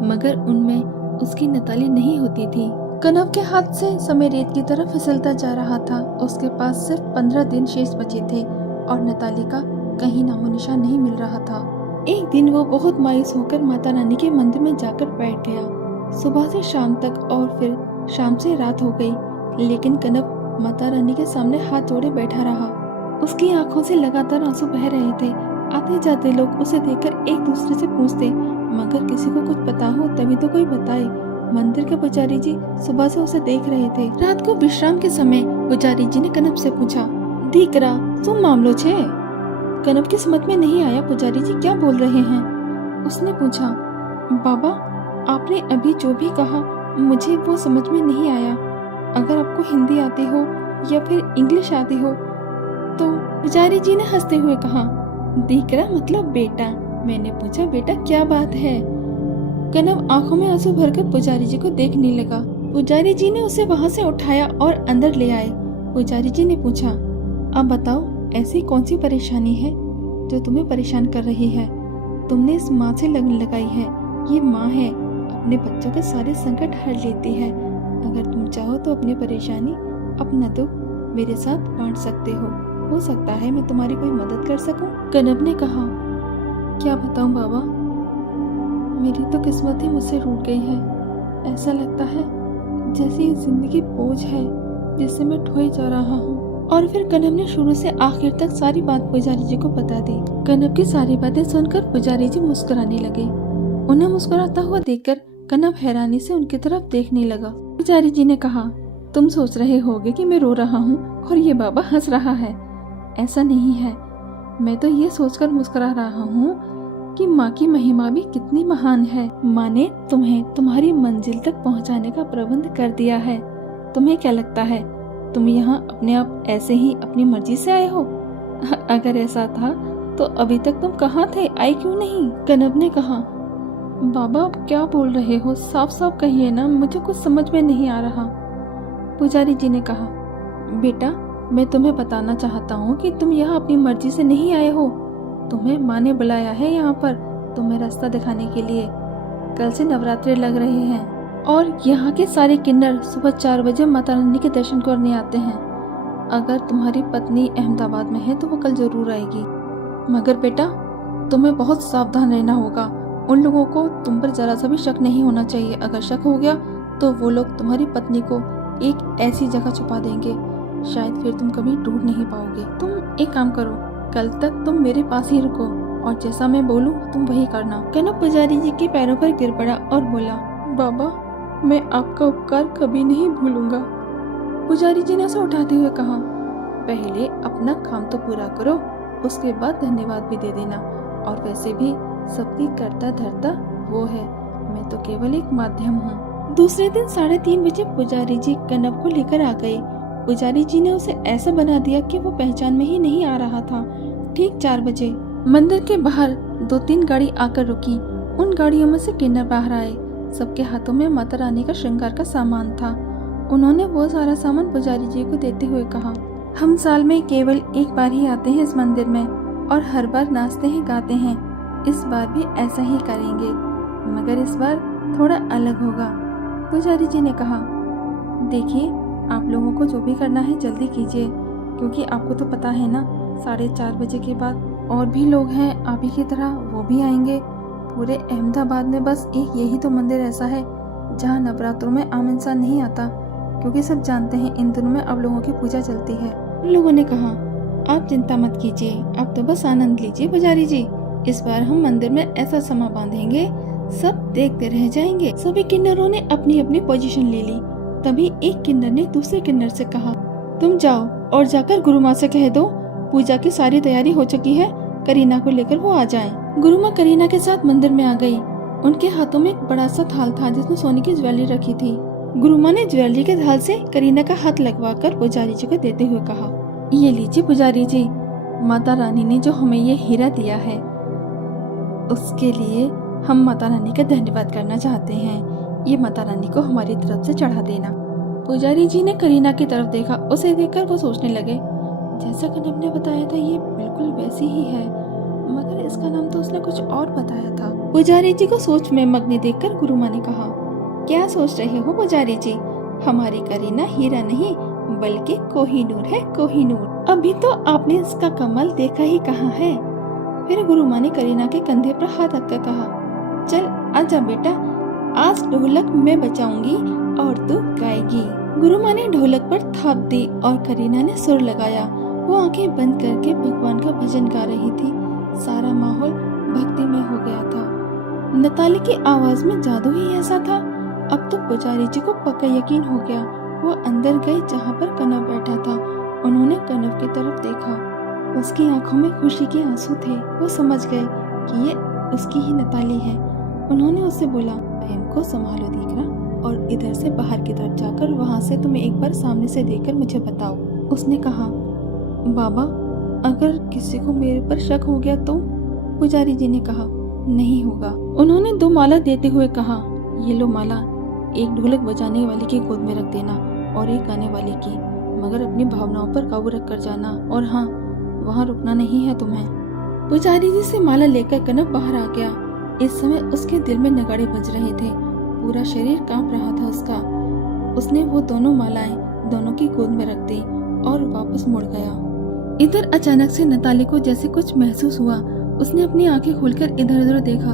मगर उनमें उसकी नताली नहीं होती थी। कनव के हाथ से समय रेत की तरफ फिसलता जा रहा था। उसके पास सिर्फ 15 दिन शेष बचे थे और नताली का कहीं नामो निशान नहीं मिल रहा था। एक दिन वो बहुत मायूस होकर माता रानी के मंदिर में जाकर बैठ गया। सुबह से शाम तक और फिर शाम से रात हो गई, लेकिन कनव माता रानी के सामने हाथ जोड़े बैठा रहा। उसकी आंखों से लगातार आंसू बह रहे थे। आते जाते लोग उसे देखकर एक दूसरे से पूछते, मगर किसी को कुछ पता हो तभी तो कोई बताए। मंदिर के पुजारी जी सुबह से उसे देख रहे थे। रात को विश्राम के समय पुजारी जी ने कनव से पूछा, दीकरा तुम मामलो छे? कनव की समझ में नहीं आया पुजारी जी क्या बोल रहे हैं। उसने पूछा, बाबा आपने अभी जो भी कहा मुझे वो समझ में नहीं आया। अगर आपको हिंदी आती हो या फिर इंग्लिश आती हो तो। पुजारी जी ने हंसते हुए कहा, दीकरा मतलब बेटा। मैंने पूछा, बेटा क्या बात है? कनव आंखों में आंसू भरकर पुजारी जी को देखने लगा। पुजारी जी ने उसे वहां से उठाया और अंदर ले आए। पुजारी जी ने पूछा, अब बताओ ऐसी कौन सी परेशानी है जो तुम्हें परेशान कर रही है? तुमने इस माँ से लगन लगाई है। ये माँ है, अपने बच्चों के सारे संकट हर लेती है। अगर तुम चाहो तो अपनी परेशानी, अपना दुख मेरे साथ बांट सकते हो सकता है मैं तुम्हारी कोई मदद कर सकूं। कनव ने कहा, क्या बताऊं बाबा, मेरी तो किस्मत ही मुझसे रूठ गई है। ऐसा लगता है जैसे ये जिंदगी बोझ है जिससे मैं ढोए जा रहा हूँ। और फिर कनव ने शुरू से आखिर तक सारी बात पुजारी जी को बता दी। कनव की सारी बातें सुनकर पुजारी जी मुस्कुराने लगे। उन्हें मुस्कुराता हुआ देखकर कनव हैरानी से उनकी तरफ देखने लगा। पुजारी जी ने कहा, तुम सोच रहे होगे कि मैं रो रहा हूँ और ये बाबा हंस रहा है। ऐसा नहीं है, मैं तो ये सोचकर मुस्कुरा रहा हूँ कि माँ की महिमा भी कितनी महान है। माँ ने तुम्हें तुम्हारी मंजिल तक पहुँचाने का प्रबंध कर दिया है। तुम्हें क्या लगता है तुम यहाँ अपने आप ऐसे ही अपनी मर्जी से आए हो? अगर ऐसा था तो अभी तक तुम कहाँ थे, आए क्यों नहीं? कनव ने कहा, बाबा आप क्या बोल रहे हो, साफ साफ कहिए ना, मुझे कुछ समझ में नहीं आ रहा। पुजारी जी ने कहा, बेटा मैं तुम्हें बताना चाहता हूँ कि तुम यहाँ अपनी मर्जी से नहीं आए हो। तुम्हें माँ ने बुलाया है यहाँ पर तुम्हें रास्ता दिखाने के लिए। कल से नवरात्रे लग रहे हैं और यहाँ के सारे किन्नर सुबह 4 बजे माता रानी के दर्शन करने आते हैं। अगर तुम्हारी पत्नी अहमदाबाद में है तो वो कल जरूर आएगी, मगर बेटा तुम्हें बहुत सावधान रहना होगा। उन लोगों को तुम पर जरा सा भी शक नहीं होना चाहिए। अगर शक हो गया तो वो लोग तुम्हारी पत्नी को एक ऐसी जगह छुपा देंगे, शायद फिर तुम कभी ढूंढ नहीं पाओगे। तुम एक काम करो, कल तक तुम मेरे पास ही रुको और जैसा मैं बोलूं तुम वही करना। कनव पुजारी जी के पैरों पर गिर पड़ा और बोला, बाबा मैं आपका उपकार कभी नहीं भूलूंगा। पुजारी जी ने उसे उठाते हुए कहा, पहले अपना काम तो पूरा करो, उसके बाद धन्यवाद भी दे देना। और वैसे भी सबकी करता धरता वो है, मैं तो केवल एक माध्यम हूँ। दूसरे दिन 3:30 बजे पुजारी जी कनव को लेकर आ गए। पुजारी जी ने उसे ऐसा बना दिया कि वो पहचान में ही नहीं आ रहा था। ठीक 4 बजे मंदिर के बाहर 2-3 गाड़ी आकर रुकी। उन गाड़ियों में से किन्नर बाहर आए। सबके हाथों में माता रानी का श्रृंगार का सामान था। उन्होंने वो सारा सामान पुजारी जी को देते हुए कहा, हम साल में केवल एक बार ही आते हैं इस मंदिर में और हर बार नाचते हैं गाते हैं। इस बार भी ऐसा ही करेंगे, मगर इस बार थोड़ा अलग होगा। पुजारी जी ने कहा, देखिए आप लोगों को जो भी करना है जल्दी कीजिए, क्योंकि आपको तो पता है ना 4:30 बजे के बाद और भी लोग हैं आप ही की तरह, वो भी आएंगे। पूरे अहमदाबाद में बस एक यही तो मंदिर ऐसा है जहाँ नवरात्रों में आम इंसान नहीं आता, क्योंकि सब जानते हैं इन दिनों में अब लोगों की पूजा चलती है। उन लोगों ने कहा, आप चिंता मत कीजिए, आप तो बस आनंद लीजिए पुजारी जी। इस बार हम मंदिर में ऐसा समा बांधेंगे, सब देखते रह जाएंगे। सभी किन्नरों ने अपनी अपनी पोजीशन ले ली। तभी एक किन्नर ने दूसरे किन्नर से कहा, तुम जाओ और जाकर गुरु माँ से कह दो पूजा की सारी तैयारी हो चुकी है, करीना को लेकर वो आ जाएं। गुरु माँ करीना के साथ मंदिर में आ गई। उनके हाथों में एक बड़ा सा थाल था जिसमें सोने की ज्वेलरी रखी थी। गुरु माँ ने ज्वेलरी के थाल से करीना का हाथ लगवाकर पुजारी जी को देते हुए कहा, ये लीजिए पुजारी जी, माता रानी ने जो हमें ये हीरा दिया है उसके लिए हम माता रानी का धन्यवाद करना चाहते हैं। ये माता रानी को हमारी तरफ से चढ़ा देना। पुजारी जी ने करीना की तरफ देखा। उसे देखकर वो सोचने लगे, जैसा कनब ने बताया था ये बिल्कुल वैसी ही है, मगर इसका नाम तो उसने कुछ और बताया था। पुजारी जी को सोच में मग्न देखकर गुरु माँ ने कहा, क्या सोच रहे हो पुजारी जी, हमारी करीना हीरा नहीं बल्कि कोहिनूर है, कोहिनूर। अभी तो आपने इसका कमाल देखा ही कहाँ है। फिर गुरु माँ ने करीना के कंधे पर हाथ रखकर कहा, चल आजा बेटा, आज ढोलक मैं बजाऊंगी और तू गाएगी। गुरु माँ ने ढोलक पर थाप दी और करीना ने सुर लगाया। वो आंखें बंद करके भगवान का भजन गा रही थी। सारा माहौल भक्तिमय हो गया था। नताली की आवाज में जादू ही ऐसा था। अब तो पुजारी जी को पक्का यकीन हो गया। वो अंदर गए जहाँ पर कनव बैठा था। उन्होंने कनव की तरफ देखा। उसकी आंखों में खुशी के आंसू थे। वो समझ गए कि ये उसकी ही नताली है। उन्होंने उससे बोला, प्रेम को संभालो दीकरा, और इधर से बाहर की तरफ जाकर वहाँ से तुम्हें एक बार सामने से देखकर मुझे बताओ। उसने कहा, बाबा अगर किसी को मेरे पर शक हो गया तो? पुजारी जी ने कहा, नहीं होगा। उन्होंने 2 माला देते हुए कहा, ये लो माला, एक ढोलक बजाने वाले की गोद में रख देना और एक गाने वाले की, मगर अपनी भावनाओं पर काबू रख कर जाना, और हाँ, वहाँ रुकना नहीं है तुम्हें। पुजारी जी से माला लेकर कनव बाहर आ गया। इस समय उसके दिल में नगाड़े बज रहे थे। पूरा शरीर कांप रहा था उसका। उसने वो दोनों मालाएं दोनों की गोद में रख दी और वापस मुड़ गया। इधर अचानक से नताली को जैसे कुछ महसूस हुआ। उसने अपनी आंखें खोलकर इधर उधर देखा,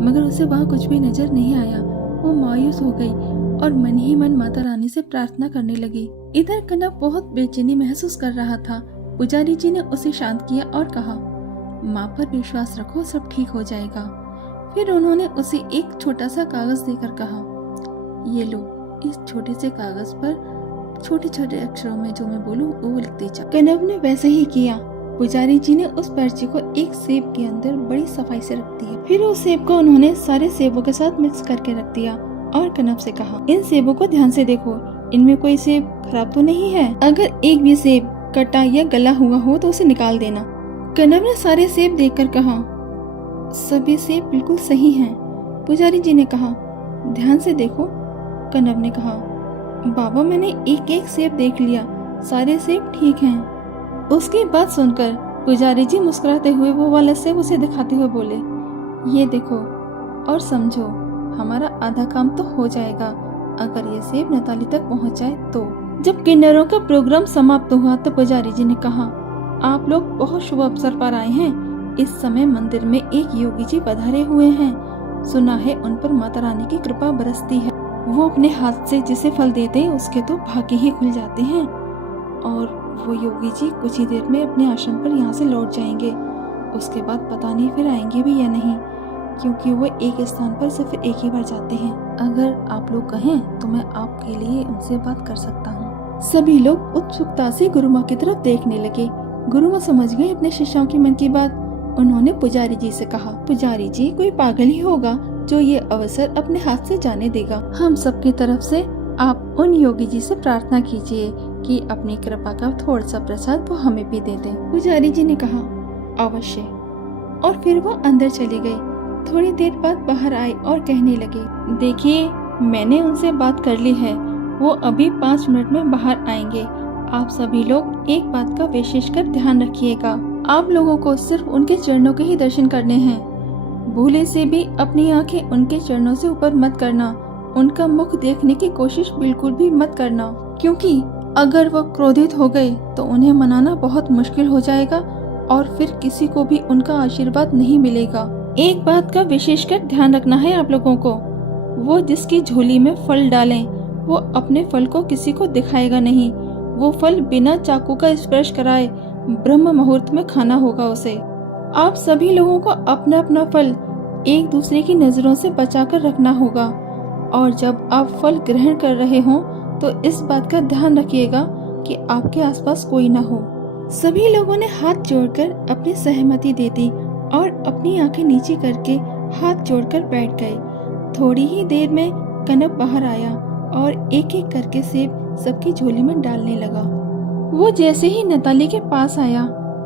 मगर उसे वहाँ कुछ भी नजर नहीं आया। वो मायूस हो गई और मन ही मन माता रानी से प्रार्थना करने लगी। इधर कनव बहुत बेचैनी महसूस कर रहा था। पुजारी जी ने उसे शांत किया और कहा, माँ पर विश्वास रखो, सब ठीक हो जाएगा। फिर उन्होंने उसे एक छोटा सा कागज देकर कहा, ये लो, इस छोटे से कागज पर छोटे छोटे अक्षरों में जो मैं बोलूं वो लिखते जाओ। कनव ने वैसे ही किया। पुजारी जी ने उस पर्ची को एक सेब के अंदर बड़ी सफाई से रख दिया। फिर उस सेब को उन्होंने सारे सेबों के साथ मिक्स करके रख दिया और कनव से कहा, इन सेबों को ध्यान से देखो, इनमें कोई सेब खराब तो नहीं है। अगर एक भी सेब कटा या गला हुआ हो तो उसे निकाल देना। कनव ने सारे सेब देखकर कहा, सभी सेब बिल्कुल सही हैं। पुजारी जी ने कहा, ध्यान से देखो। कनव ने कहा, बाबा मैंने एक एक सेब देख लिया, सारे सेब ठीक हैं। उसकी बात सुनकर पुजारी जी मुस्कुराते हुए वो वाला सेब उसे दिखाते हुए बोले, ये देखो और समझो, हमारा आधा काम तो हो जाएगा अगर ये सेब नताली तक पहुंच जाए तो। जब किन्नरों का प्रोग्राम समाप्त हुआ तो पुजारी जी ने कहा, आप लोग बहुत शुभ अवसर पर आए हैं। इस समय मंदिर में एक योगी जी पधारे हुए हैं। सुना है उन पर माता रानी की कृपा बरसती है। वो अपने हाथ से जिसे फल देते हैं उसके तो भाग्य ही खुल जाते हैं। और वो योगी जी कुछ ही देर में अपने आश्रम पर यहाँ से लौट जाएंगे। उसके बाद पता नहीं फिर आएंगे भी या नहीं, क्योंकि वो एक स्थान पर सिर्फ एक ही बार जाते हैं। अगर आप लोग कहें तो मैं आपके लिए उनसे बात कर सकता हूँ। सभी लोग उत्सुकता से गुरु माँ की तरफ देखने लगे। गुरु माँ समझ गए अपने शिष्यों की मन की बात। उन्होंने पुजारी जी से कहा, पुजारी जी कोई पागल ही होगा जो ये अवसर अपने हाथ से जाने देगा। हम सबकी तरफ से आप उन योगी जी से प्रार्थना कीजिए कि अपनी कृपा का थोड़ा सा प्रसाद वो हमें भी दे दें। पुजारी जी ने कहा, अवश्य। और फिर वो अंदर चली गई। थोड़ी देर बाद बाहर आए और कहने लगे, देखिए मैंने उनसे बात कर ली है, वो अभी 5 मिनट में बाहर आएंगे। आप सभी लोग एक बात का विशेषकर ध्यान रखिएगा, आप लोगों को सिर्फ उनके चरणों के ही दर्शन करने हैं। भूले से भी अपनी आंखें उनके चरणों से ऊपर मत करना, उनका मुख देखने की कोशिश बिल्कुल भी मत करना, क्योंकि अगर वो क्रोधित हो गए तो उन्हें मनाना बहुत मुश्किल हो जाएगा और फिर किसी को भी उनका आशीर्वाद नहीं मिलेगा। एक बात का विशेषकर ध्यान रखना है आप लोगों को, वो जिसकी झोली में फल डालें वो अपने फल को किसी को दिखाएगा नहीं। वो फल बिना चाकू का स्पर्श कराए ब्रह्म मुहूर्त में खाना होगा उसे। आप सभी लोगों को अपना अपना फल एक दूसरे की नजरों से बचाकर रखना होगा और जब आप फल ग्रहण कर रहे हों तो इस बात का ध्यान रखिएगा कि आपके आसपास कोई ना हो। सभी लोगों ने हाथ जोड़कर अपनी सहमति दे दी और अपनी आंखें नीचे करके हाथ जोड़कर बैठ गए। थोड़ी ही देर में कनब बाहर आया और एक एक करके सेब सबकी झोली में डालने लगा। वो जैसे ही नताली के पास आया,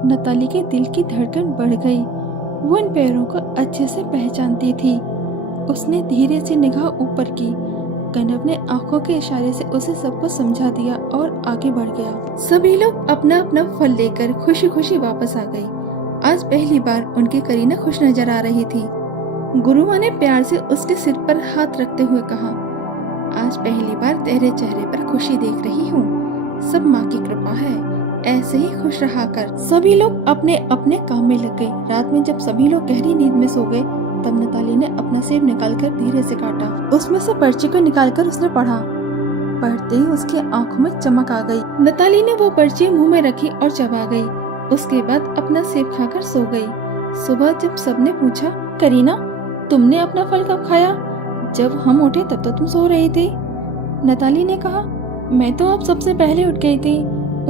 नताली के दिल की धड़कन बढ़ गई। वो इन पैरों को अच्छे से पहचानती थी। उसने धीरे से निगाह ऊपर की। कनब ने आंखों के इशारे से उसे सब कुछ समझा दिया और आगे बढ़ गया। सभी लोग अपना अपना फल लेकर खुशी खुशी वापस आ गई। आज पहली बार उनकी करीना खुश नजर आ रही थी। गुरु माँ ने प्यार से उसके सिर पर हाथ रखते हुए कहा, आज पहली बार तेरे चेहरे पर खुशी देख रही हूँ। सब माँ की कृपा है, ऐसे ही खुश रहा कर। सभी लोग अपने अपने काम में लग गए। रात में जब सभी लोग गहरी नींद में सो गए तब नताली ने अपना सेब निकालकर धीरे से काटा। उसमें से पर्ची को निकालकर उसने पढ़ा। पढ़ते ही उसकी आंखों में चमक आ गई। नताली ने वो पर्ची मुंह में रखी और चबा गई। उसके बाद अपना सेब खाकर सो गई। सुबह जब सबने पूछा, करीना तुमने अपना फल कब खाया? जब हम उठे तब तो तुम सो रही थी। नताली ने कहा, मैं तो अब सबसे पहले उठ गई थी।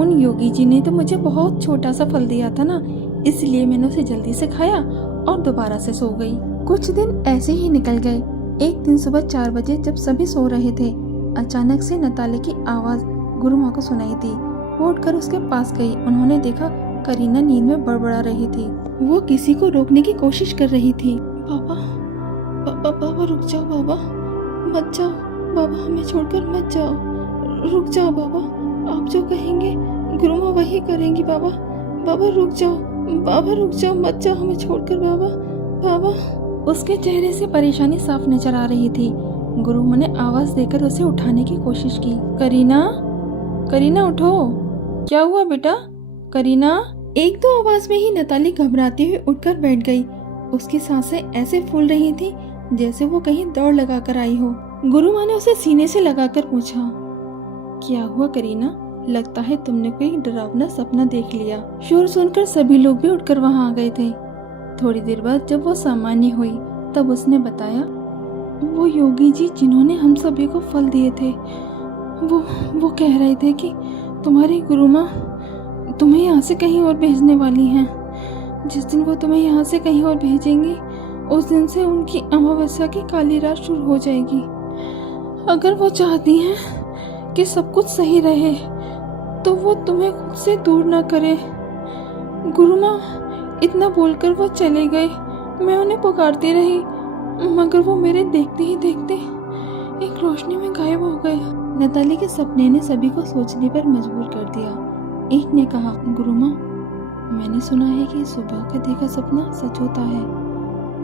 उन योगी जी ने तो मुझे बहुत छोटा सा फल दिया था ना, इसलिए मैंने उसे जल्दी से खाया और दोबारा से सो गई। कुछ दिन ऐसे ही निकल गए। एक दिन सुबह 4 बजे जब सभी सो रहे थे, अचानक से नताली की आवाज गुरु माँ को सुनाई दी। वो उठकर उसके पास गई। उन्होंने देखा करीना नींद में बड़बड़ा रही थी। वो किसी को रोकने की कोशिश कर रही थी। बाबा रुक जाओ, बाबा मत जाओ, बाबा हमें छोड़कर मत जाओ, रुक जाओ बाबा, आप जो कहेंगे गुरु माँ वही करेंगी। बाबा रुक जाओ, मत जाओ हमें छोड़कर बाबा। उसके चेहरे से परेशानी साफ नजर आ रही थी। गुरु माँ ने आवाज देकर उसे उठाने की कोशिश की। करीना उठो, क्या हुआ बेटा? करीना। एक दो आवाज में ही नताली घबराती हुई उठकर बैठ गई। उसकी सांसें ऐसे फूल रही थी जैसे वो कहीं दौड़ लगाकर आई हो। गुरु माँ ने उसे सीने से लगाकर पूछा, क्या हुआ करीना? लगता है तुमने कोई डरावना सपना देख लिया। शोर सुनकर सभी लोग भी उठकर वहां आ गए थे। थोड़ी देर बाद जब वो सामान्य हुई तब उसने बताया, वो योगी जी जिन्होंने हम सभी को फल दिए थे, वो कह रहे थे कि तुम्हारी गुरु माँ तुम्हें यहाँ से कहीं और भेजने वाली हैं। जिस दिन वो तुम्हें यहाँ से कहीं और भेजेंगी उस दिन से उनकी अमावस्या की काली रात शुरू हो जाएगी। अगर वो चाहती हैं कि सब कुछ सही रहे तो वो तुम्हें खुद से दूर ना करे। गुरु माँ इतना बोलकर वो चले गए। मैं उन्हें पुकारती रही मगर वो मेरे देखते ही देखते एक रोशनी में गायब हो गए। नताली के सपने ने सभी को सोचने पर मजबूर कर दिया। एक ने कहा, गुरु माँ मैंने सुना है कि सुबह का देखा सपना सच होता है।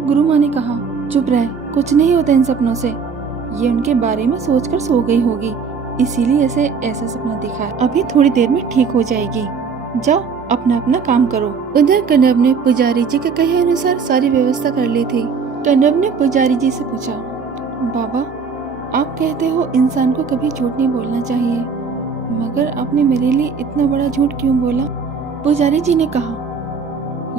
गुरु माँ ने कहा, चुप रह, कुछ नहीं होता इन सपनों से। ये उनके बारे में सोचकर सो गई होगी, इसीलिए ऐसे ऐसा सपना दिखा है। अभी थोड़ी देर में ठीक हो जाएगी। जाओ अपना अपना काम करो। उधर कनब ने पुजारी जी के कहे अनुसार सारी व्यवस्था कर ली थी। कनब ने पुजारी जी से पूछा, बाबा आप कहते हो इंसान को कभी झूठ नहीं बोलना चाहिए, मगर आपने मेरे लिए इतना बड़ा झूठ क्यों बोला? पुजारी जी ने कहा,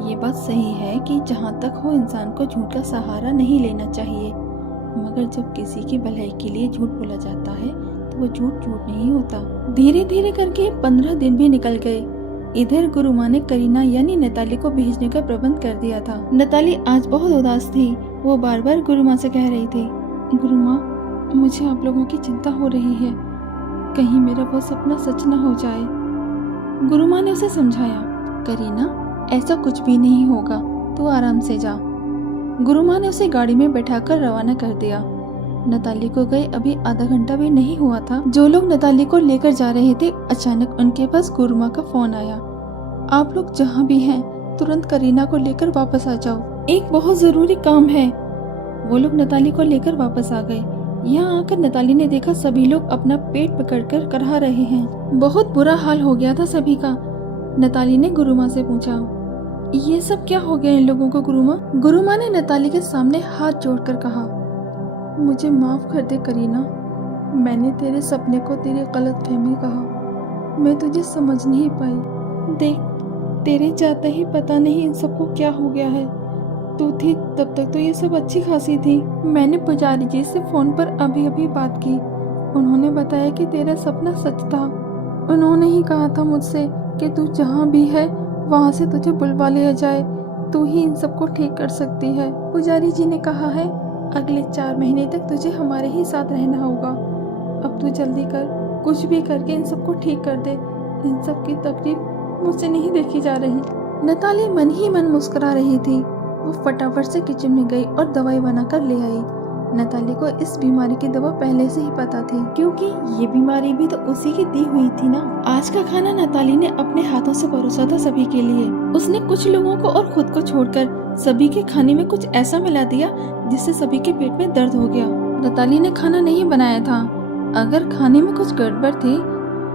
ये बात सही है कि जहाँ तक हो इंसान को झूठ का सहारा नहीं लेना चाहिए, मगर जब किसी की भलाई के लिए झूठ बोला जाता है तो वो झूठ नहीं होता। धीरे धीरे करके 15 दिन भी निकल गए। इधर गुरु माँ ने करीना यानी नताली को भेजने का प्रबंध कर दिया था। नताली आज बहुत उदास थी। वो बार बार गुरु माँ से कह रही थी, गुरु माँ मुझे आप लोगों की चिंता हो रही है, कहीं मेरा वो सपना सच न हो जाए। गुरु माँ ने उसे समझाया, करीना ऐसा कुछ भी नहीं होगा, तू आराम से जा। गुरु माँ ने उसे गाड़ी में बैठाकर रवाना कर दिया। नताली को गए अभी आधा घंटा भी नहीं हुआ था। जो लोग नताली को लेकर जा रहे थे, अचानक उनके पास गुरु माँ का फोन आया। आप लोग जहाँ भी हैं तुरंत करीना को लेकर वापस आ जाओ, एक बहुत जरूरी काम है। वो लोग नताली को लेकर वापस आ गए। यहाँ आकर नताली ने देखा सभी लोग अपना पेट पकड़कर करहा रहे हैं। बहुत बुरा हाल हो गया था सभी का। नताली ने गुरुमा से पूछा, ये सब क्या हो गया इन लोगों को गुरुमा? गुरुमा ने नताली के सामने हाथ जोड़कर कहा, मुझे माफ कर दे करीना, मैंने तेरे सपने को तेरी गलतफहमी कहा, मैं तुझे समझ नहीं पाई। देख, तेरे जाते ही पता नहीं इन सबको क्या हो गया है। तू थी तब तक तो ये सब अच्छी खासी थी। मैंने पुजारी जी से फोन पर अभी अभी बात की। उन्होंने बताया कि तेरा सपना सच था। उन्होंने ही कहा था मुझसे कि तू जहाँ भी है वहाँ से तुझे बुलवा लिया जाए, तू ही इन सबको ठीक कर सकती है। पुजारी जी ने कहा है अगले 4 महीने तक तुझे हमारे ही साथ रहना होगा। अब तू जल्दी कर, कुछ भी करके इन सबको ठीक कर दे। इन सब की तकलीफ मुझसे नहीं देखी जा रही। नताली मन ही मन मुस्कुरा रही थी। वो फटाफट से किचन में गई और दवाई बनाकर ले आई। नताली को इस बीमारी की दवा पहले से ही पता थी, क्योंकि ये बीमारी भी तो उसी की दी हुई थी ना। आज का खाना नताली ने अपने हाथों से परोसा था सभी के लिए। उसने कुछ लोगों को और खुद को छोड़कर सभी के खाने में कुछ ऐसा मिला दिया जिससे सभी के पेट में दर्द हो गया। नताली ने खाना नहीं बनाया था। अगर खाने में कुछ गड़बड़ थी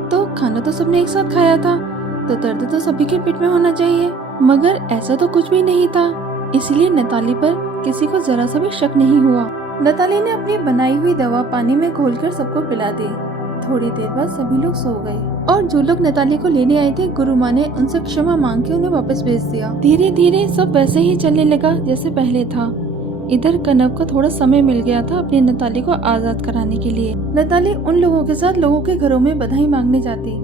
तो खाना तो सबने एक साथ खाया था, तो दर्द तो सभी के पेट में होना चाहिए। मगर ऐसा तो कुछ भी नहीं था, इसलिए नताली पर किसी को जरा सा भी शक नहीं हुआ। नताली ने अपनी बनाई हुई दवा पानी में घोलकर सबको पिला दी। थोड़ी देर बाद सभी लोग सो गए और जो लोग नताली को लेने आए थे गुरुमा ने उनसे क्षमा मांग के उन्हें वापस भेज दिया। धीरे धीरे सब वैसे ही चलने लगा जैसे पहले था। इधर कनव को थोड़ा समय मिल गया था अपनी नताली को आजाद कराने के लिए। नताली उन लोगों के साथ लोगों के घरों में बधाई मांगने जाती।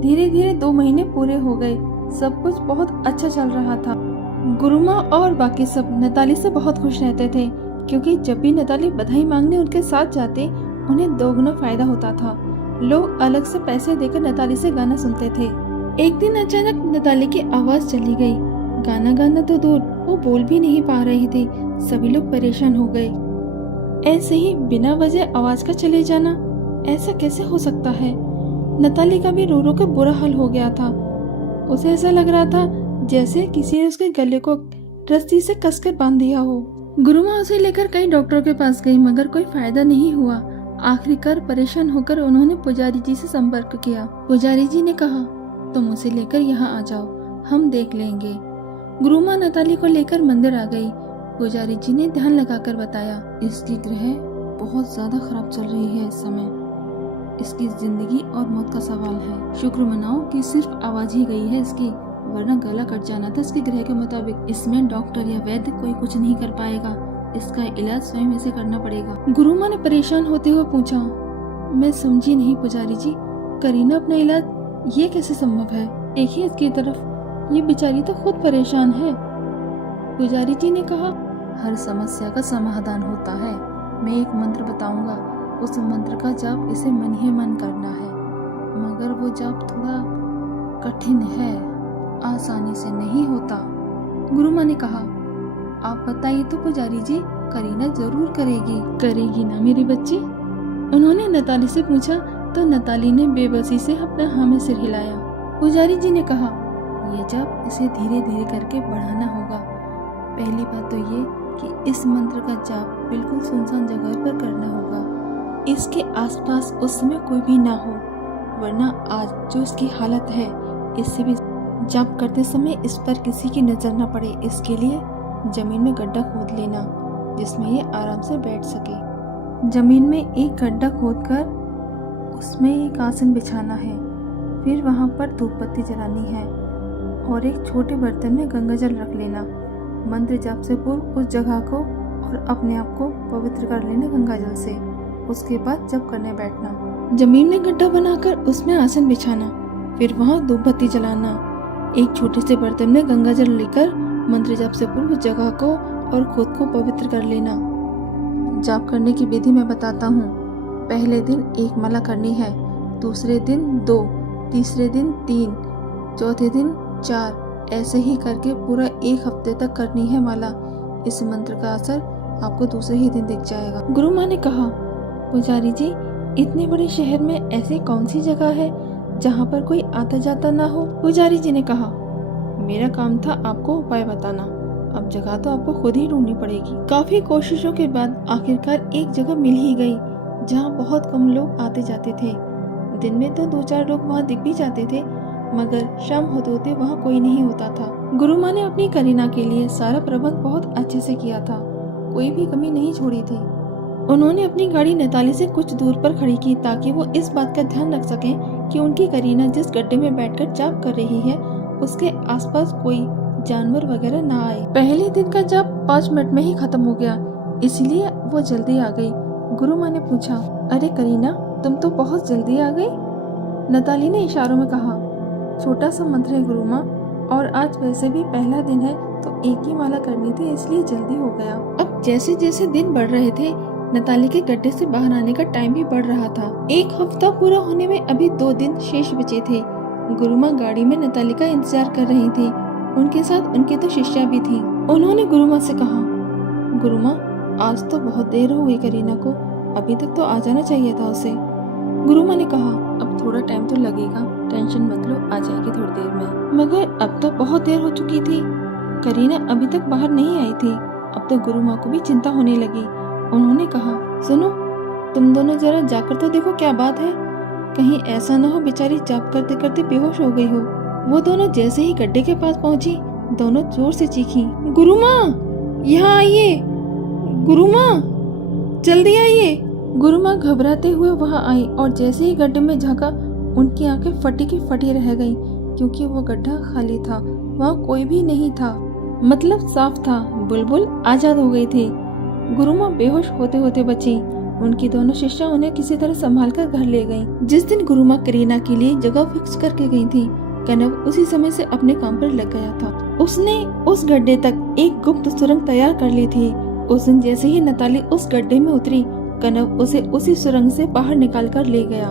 धीरे धीरे 2 महीने पूरे हो गए। सब कुछ बहुत अच्छा चल रहा था। गुरुमा और बाकी सब नताली से बहुत खुश रहते थे, क्योंकि जब भी नताली बधाई मांगने उनके साथ जाते उन्हें 2 गुना फायदा होता था। लोग अलग से पैसे देकर नताली से गाना सुनते थे। एक दिन अचानक नताली की आवाज चली गई। गाना गाना तो दूर, वो बोल भी नहीं पा रही थी। सभी लोग परेशान हो गए। ऐसे ही बिना वजह आवाज का चले जाना, ऐसा कैसे हो सकता है? नताली का भी रो रो कर बुरा हाल हो गया था। उसे ऐसा लग रहा था जैसे किसी ने उसके गले को रस्सी से कसकर बांध दिया हो। गुरुमा उसे लेकर कई डॉक्टरों के पास गई, मगर कोई फायदा नहीं हुआ। आखिरकार परेशान होकर उन्होंने पुजारी जी से संपर्क किया। पुजारी जी ने कहा, तुम उसे लेकर यहाँ आ जाओ, हम देख लेंगे। गुरुमा नताली को लेकर मंदिर आ गई। पुजारी जी ने ध्यान लगाकर बताया, इसकी ग्रह बहुत ज्यादा खराब चल रही है इस समय। इसकी जिंदगी और मौत का सवाल है। शुक्र मनाओ कि सिर्फ आवाज ही गई है इसकी, वरना गला कट जाना था इसके ग्रह के मुताबिक। इसमें डॉक्टर या वैद्य कोई कुछ नहीं कर पाएगा। इसका इलाज स्वयं इसे करना पड़ेगा। गुरुमा ने परेशान होते हुए पूछा, मैं समझी नहीं पुजारी जी, करीना अपना इलाज ये कैसे संभव है? देखिए इसकी तरफ, ये बेचारी तो खुद परेशान है। पुजारी जी ने कहा, हर समस्या का समाधान होता है। मैं एक मंत्र बताऊंगा, उस मंत्र का जाप इसे मन ही मन करना है, मगर वो जाप थोड़ा कठिन है, आसानी से नहीं होता। गुरुमा ने कहा, आप बताइए तो पुजारी जी, करीना जरूर करेगी ना मेरी बच्ची? उन्होंने नताली से पूछा तो नताली ने बेबसी से अपना हाँ में सिर हिलाया। पुजारी जी ने कहा, ये जाप इसे धीरे धीरे करके बढ़ाना होगा। पहली बात तो ये कि इस मंत्र का जाप बिल्कुल सुनसान जगह पर करना होगा। इसके आसपास उस समय कोई भी ना हो, वरना आज जो इसकी हालत है इससे भी जाप करते समय इस पर किसी की नजर न पड़े। इसके लिए जमीन में गड्ढा खोद लेना जिसमें ये आराम से बैठ सके। जमीन में एक गड्ढा खोदकर उसमें एक आसन बिछाना है। फिर वहां पर धूप बत्ती जलानी है और एक छोटे बर्तन में गंगा जल रख लेना। मंत्र जाप से पूर्व उस जगह को और अपने आप को पवित्र कर लेना गंगा जल से। उसके बाद जप करने बैठना। जमीन में गड्ढा बनाकर उसमें आसन बिछाना, फिर वहां धूप बत्ती जलाना। एक छोटे से बर्तन में गंगा जल लेकर मंत्र जाप से पूर्व उस जगह को और खुद को पवित्र कर लेना। जाप करने की विधि मैं बताता हूँ। पहले दिन 1 माला करनी है, दूसरे दिन 2, तीसरे दिन 3, चौथे दिन 4, ऐसे ही करके पूरा 1 हफ्ते तक करनी है माला। इस मंत्र का असर आपको दूसरे ही दिन दिख जाएगा। गुरुमा ने कहा, पुजारी जी, इतने बड़े शहर में ऐसी कौन सी जगह है जहाँ पर कोई आता जाता ना हो? पुजारी जी ने कहा, मेरा काम था आपको उपाय बताना, अब जगह तो आपको खुद ही ढूंढनी पड़ेगी। काफी कोशिशों के बाद आखिरकार एक जगह मिल ही गई। जहाँ बहुत कम लोग आते जाते थे। दिन में तो 2-4 लोग वहाँ दिख भी जाते थे, मगर शाम होते होते वहाँ कोई नहीं होता था। गुरु माँ ने अपनी करीना के लिए सारा प्रबंध बहुत अच्छे से किया था, कोई भी कमी नहीं छोड़ी थी। उन्होंने अपनी गाड़ी नैताली से कुछ दूर पर खड़ी की ताकि वो इस बात का ध्यान रख सकें कि उनकी करीना जिस गड्ढे में बैठकर जाप कर रही है उसके आसपास कोई जानवर वगैरह ना आए। पहले दिन का जाप 5 मिनट में ही खत्म हो गया, इसलिए वो जल्दी आ गई। गुरु माँ ने पूछा, अरे करीना, तुम तो बहुत जल्दी आ गई। नैताली ने इशारों में कहा, छोटा सा मंत्र है गुरु माँ, और आज वैसे भी पहला दिन है तो एक ही माला करनी थी, इसलिए जल्दी हो गया। अब जैसे जैसे दिन बढ़ रहे थे, नैताली के गड्ढे से बाहर आने का टाइम भी बढ़ रहा था। 1 हफ्ता पूरा होने में अभी 2 दिन शेष बचे थे। गुरु माँ गाड़ी में नैताली का इंतजार कर रही थी। उनके साथ उनकी तो शिष्या भी थी। उन्होंने गुरु माँ से कहा, गुरु माँ, आज तो बहुत देर हो गई करीना को, अभी तक तो आ जाना चाहिए था उसे। गुरु माँ ने कहा, अब थोड़ा टाइम तो लगेगा, टेंशन मत लो, आ जाएगी थोड़ी देर में। मगर अब तो बहुत देर हो चुकी थी, करीना अभी तक बाहर नहीं आई थी। अब तो गुरु माँ को भी चिंता होने लगी। उन्होंने कहा, सुनो, तुम दोनों जरा जाकर तो देखो क्या बात है, कहीं ऐसा न हो बेचारी जाप करते करते बेहोश हो गई हो। वो दोनों जैसे ही गड्ढे के पास पहुंची, दोनों जोर से चीखी, गुरु माँ, यहाँ आइए, गुरु माँ, जल्दी आइए। गुरु माँ घबराते हुए वहाँ आई और जैसे ही गड्ढे में झांका, उनकी आंखें फटी की फटी रह गईं, क्योंकि वो गड्ढा खाली था, वहाँ कोई भी नहीं था, मतलब साफ था, बुलबुल आजाद हो गई थी। गुरु माँ बेहोश होते होते बची। उनकी दोनों शिष्या उन्हें किसी तरह संभाल कर घर ले गईं। जिस दिन गुरु माँ करीना के लिए जगह फिक्स करके गई थी, कनव उसी समय से अपने काम पर लग गया था। उसने उस गड्ढे तक एक गुप्त सुरंग तैयार कर ली थी। उस दिन जैसे ही नैताली उस गड्ढे में उतरी, कनव उसे उसी सुरंग से बाहर निकाल कर ले गया।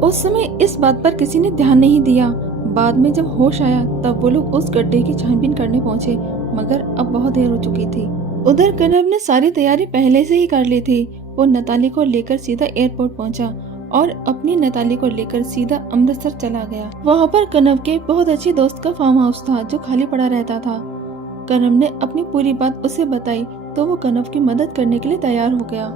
उस समय इस बात पर किसी ने ध्यान नहीं दिया। बाद में जब होश आया तब वो लोग उस गड्ढे की छानबीन करने पहुँचे, मगर अब बहुत देर हो चुकी थी। उधर कनव ने सारी तैयारी पहले से ही कर ली थी। वो नैताली को लेकर सीधा एयरपोर्ट पहुंचा और अपनी नैताली को लेकर सीधा अमृतसर चला गया। वहाँ पर कनव के बहुत अच्छे दोस्त का फार्म हाउस था जो खाली पड़ा रहता था। कनव ने अपनी पूरी बात उसे बताई तो वो कनव की मदद करने के लिए तैयार हो गया।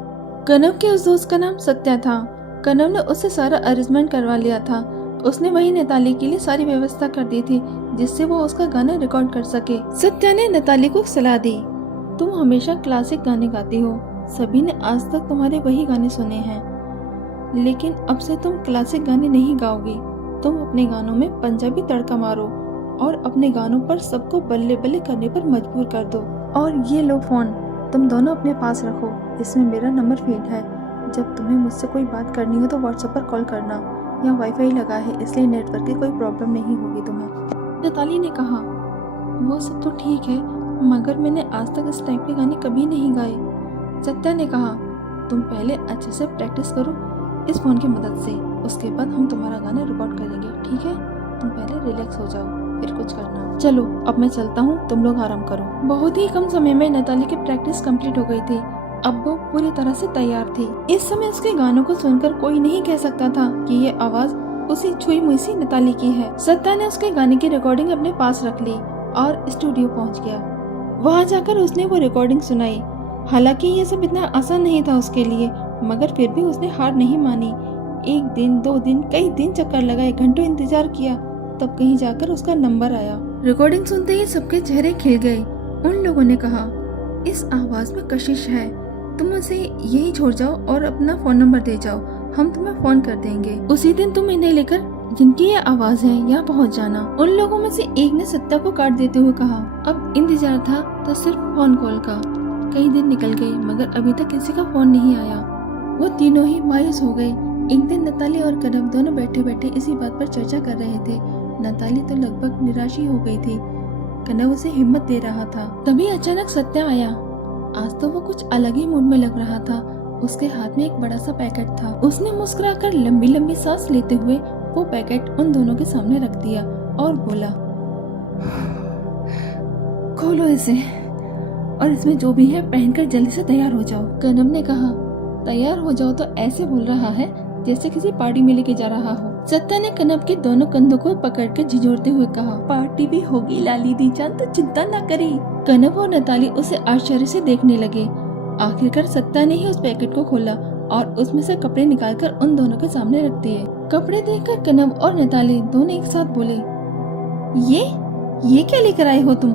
कनव के उस दोस्त का नाम सत्या था। कनव ने उससे सारा अरेंजमेंट करवा लिया था। उसने वही नैताली के लिए सारी व्यवस्था कर दी थी जिससे वो उसका गाना रिकॉर्ड कर सके। सत्या ने नैताली को सलाह दी, तुम हमेशा क्लासिक गाने गाती हो, सभी ने आज तक तुम्हारे वही गाने सुने हैं, लेकिन अब से तुम क्लासिक गाने नहीं गाओगी। तुम अपने गानों में पंजाबी तड़का मारो और अपने गानों पर सबको बल्ले बल्ले करने पर मजबूर कर दो। और ये लो फोन, तुम दोनों अपने पास रखो, इसमें मेरा नंबर फीड है। जब तुम्हें मुझसे कोई बात करनी हो तो व्हाट्सएप पर कॉल करना। यहाँ वाईफाई लगा है, इसलिए नेटवर्क की कोई प्रॉब्लम नहीं होगी तुम्हें। नैताली ने कहा, वो सब तो ठीक है, मगर मैंने आज तक इस टाइप के गाने कभी नहीं गाए। सत्या ने कहा, तुम पहले अच्छे से प्रैक्टिस करो इस फोन की मदद से, उसके बाद हम तुम्हारा गाना रिकॉर्ड करेंगे, ठीक है? तुम पहले रिलैक्स हो जाओ, फिर कुछ करना। चलो अब मैं चलता हूँ, तुम लोग आराम करो। बहुत ही कम समय में नैताली की प्रैक्टिस कंप्लीट हो गई थी। अब वो पूरी तरह से तैयार थी। इस समय उसके गानों को सुनकर कोई नहीं कह सकता था कि ये आवाज उसी छुई मुई सी नैताली की है। सत्या ने उसके गाने की रिकॉर्डिंग अपने पास रख ली और स्टूडियो पहुँच गया। वहाँ जाकर उसने वो रिकॉर्डिंग सुनाई। हालांकि ये सब इतना आसान नहीं था उसके लिए, मगर फिर भी उसने हार नहीं मानी। 1 दिन 2 दिन कई दिन चक्कर लगाए, घंटों इंतजार किया, तब कहीं जाकर उसका नंबर आया। रिकॉर्डिंग सुनते ही सबके चेहरे खिल गए। उन लोगों ने कहा, इस आवाज में कशिश है, तुम उसे यही छोड़ जाओ और अपना फोन नंबर दे जाओ, हम तुम्हें फोन कर देंगे। उसी दिन तुम इन्हें लेकर जिनकी ये आवाज है यहाँ पहुँच जाना। उन लोगों में से एक ने सत्या को काट देते हुए कहा, अब इंतजार था तो सिर्फ फोन कॉल का। कई दिन निकल गए मगर अभी तक किसी का फोन नहीं आया। वो तीनों ही मायूस हो गए। एक दिन नैताली और कनव दोनों बैठे बैठे इसी बात पर चर्चा कर रहे थे। नैताली तो लगभग निराश ही हो गई थी, कनव उसे हिम्मत दे रहा था। तभी अचानक सत्या आया। आज तो वो कुछ अलग ही मूड में लग रहा था। उसके हाथ में एक बड़ा सा पैकेट था। उसने मुस्कुराकर लंबी लंबी सांस लेते हुए वो पैकेट उन दोनों के सामने रख दिया और बोला, खोलो इसे और इसमें जो भी है पहनकर जल्दी से तैयार हो जाओ। कनव ने कहा, तैयार हो जाओ तो ऐसे बोल रहा है जैसे किसी पार्टी में लेके जा रहा हो। सत्या ने कनव के दोनों कंधों को पकड़कर झिझोड़ते हुए कहा, पार्टी भी होगी लाली दी जान, तो चिंता न करी। कनव और नैताली उसे आश्चर्य से देखने लगे। आखिरकार सत्या ने ही उस पैकेट को खोला और उसमें से कपड़े निकालकर उन दोनों के सामने रख दिए। कपड़े देखकर कनव और नताली दोनों एक साथ बोले, ये क्या लेकर आए हो तुम?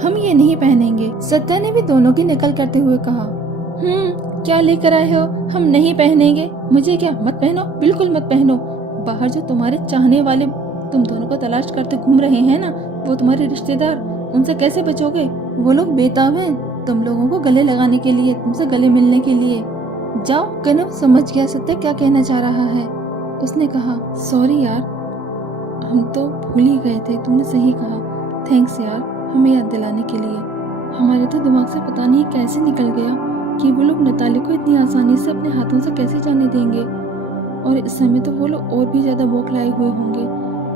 हम ये नहीं पहनेंगे। सत्या ने भी दोनों की नकल करते हुए कहा, क्या लेकर आए हो? हम नहीं पहनेंगे। मुझे क्या? मत पहनो, बिल्कुल मत पहनो। बाहर जो तुम्हारे चाहने वाले तुम दोनों को तलाश करते घूम रहे हैं ना, वो तुम्हारे रिश्तेदार, उनसे कैसे बचोगे? वो लोग बेताब हैं तुम लोगों को गले लगाने के लिए, तुमसे गले मिलने के लिए। जाओ। कनव समझ गया सत्या क्या कहना चाह रहा है। उसने कहा, सॉरी यार, हम तो भूल ही गए थे। तुमने सही कहा, थैंक्स यार हमें याद दिलाने के लिए। हमारे तो दिमाग से पता नहीं कैसे निकल गया कि वो लोग नताली को इतनी आसानी से अपने हाथों से कैसे जाने देंगे। और इस समय तो वो लोग और भी ज्यादा बौखलाए हुए होंगे,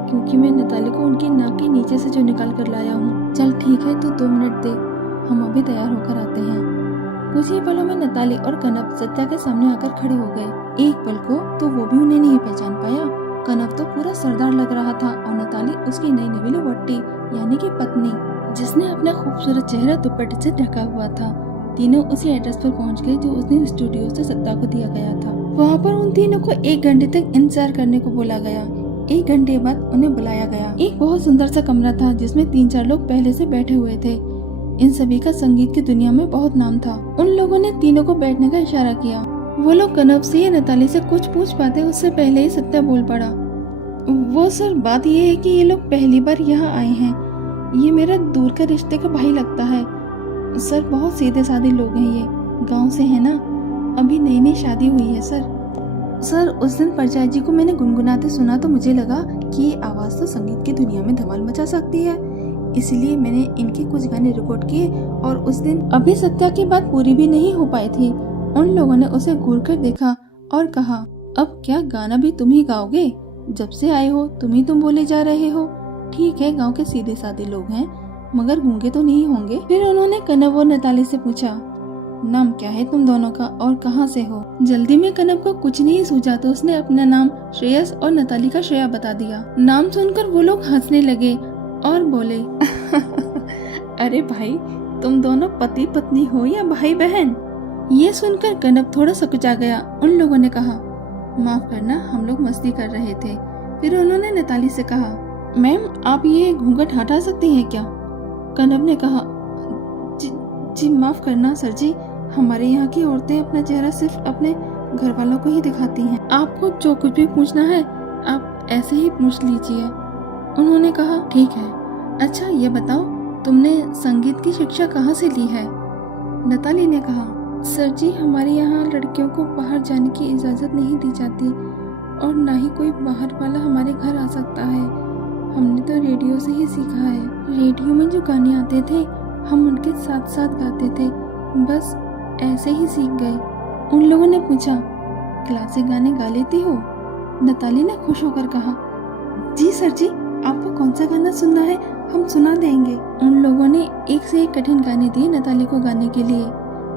क्योंकि मैं नताली को उनकी नाक के नीचे से जो निकाल कर लाया हूँ। चल ठीक है, तू 2 मिनट दे, हम अभी तैयार होकर आते हैं। कुछ ही पलों में नताली और कनव सत्या के सामने आकर खड़े हो गए। एक पल को तो वो भी उन्हें नहीं पहचान पाया। कनव तो पूरा सरदार लग रहा था और नताली उसकी नई नवीली वट्टी यानी कि पत्नी, जिसने अपना खूबसूरत चेहरा दुपट्टे से ढका हुआ था। तीनों उसी एड्रेस पर पहुंच गए जो उस दिन स्टूडियो से सत्या को दिया गया था। वहाँ पर उन तीनों को 1 घंटे तक इंतजार करने को बोला गया। 1 घंटे बाद उन्हें बुलाया गया। एक बहुत सुंदर सा कमरा था जिसमें 3-4 लोग पहले से बैठे हुए थे। इन सभी का संगीत की दुनिया में बहुत नाम था। उन लोगों ने तीनों को बैठने का इशारा किया। वो लोग कनव से या नताली से कुछ पूछ पाते उससे पहले ही सत्या बोल पड़ा, वो सर बात ये है कि ये लोग पहली बार यहाँ आए हैं। ये मेरा दूर का रिश्ते का भाई लगता है सर। बहुत सीधे साधे लोग हैं, ये गांव से है ना, अभी नई नई शादी हुई है सर। उस दिन परचाई जी को मैंने गुनगुनाते सुना तो मुझे लगा कि ये आवाज तो संगीत की दुनिया में धमाल मचा सकती है, इसलिए मैंने इनके कुछ गाने रिकॉर्ड किए। और उस दिन अभी सत्या की बात पूरी भी नहीं हो पाई थी, उन लोगों ने उसे घूर कर देखा और कहा, अब क्या गाना भी तुम ही गाओगे? जब से आए हो तुम बोले जा रहे हो। ठीक है, गांव के सीधे साधे लोग हैं, मगर गूंगे तो नहीं होंगे। फिर उन्होंने कनव और नताली से पूछा, नाम क्या है तुम दोनों का और कहाँ से हो? जल्दी में कनव को कुछ नहीं सूझा तो उसने अपना नाम श्रेयस और नताली का श्रेया बता दिया। नाम सुनकर वो लोग हंसने लगे और बोले, अरे भाई, तुम दोनों पति पत्नी हो या भाई बहन? ये सुनकर कनव थोड़ा सकुचा गया। उन लोगों ने कहा, माफ करना, हम लोग मस्ती कर रहे थे। फिर उन्होंने नताली से कहा, मैम आप ये घूंघट हटा सकती हैं क्या? कनव ने कहा, जी माफ करना सर जी, हमारे यहाँ की औरतें अपना चेहरा सिर्फ अपने घर वालों को ही दिखाती हैं। आपको जो कुछ भी पूछना है आप ऐसे ही पूछ लीजिए। उन्होंने कहा, ठीक है। अच्छा ये बताओ, तुमने संगीत की शिक्षा कहाँ से ली है? नताली ने कहा, सर जी हमारे यहाँ लड़कियों को बाहर जाने की इजाजत नहीं दी जाती और ना ही कोई बाहर वाला हमारे घर आ सकता है। हमने तो रेडियो से ही सीखा है। रेडियो में जो गाने आते थे हम उनके साथ साथ गाते थे, बस ऐसे ही सीख गए। उन लोगों ने पूछा, क्लासिक गाने गा लेती हो? नताली ने खुश होकर कहा, जी सर जी, आपको कौन सा गाना सुनना है हम सुना देंगे। उन लोगों ने एक से एक कठिन गाने दिए नताली को गाने के लिए,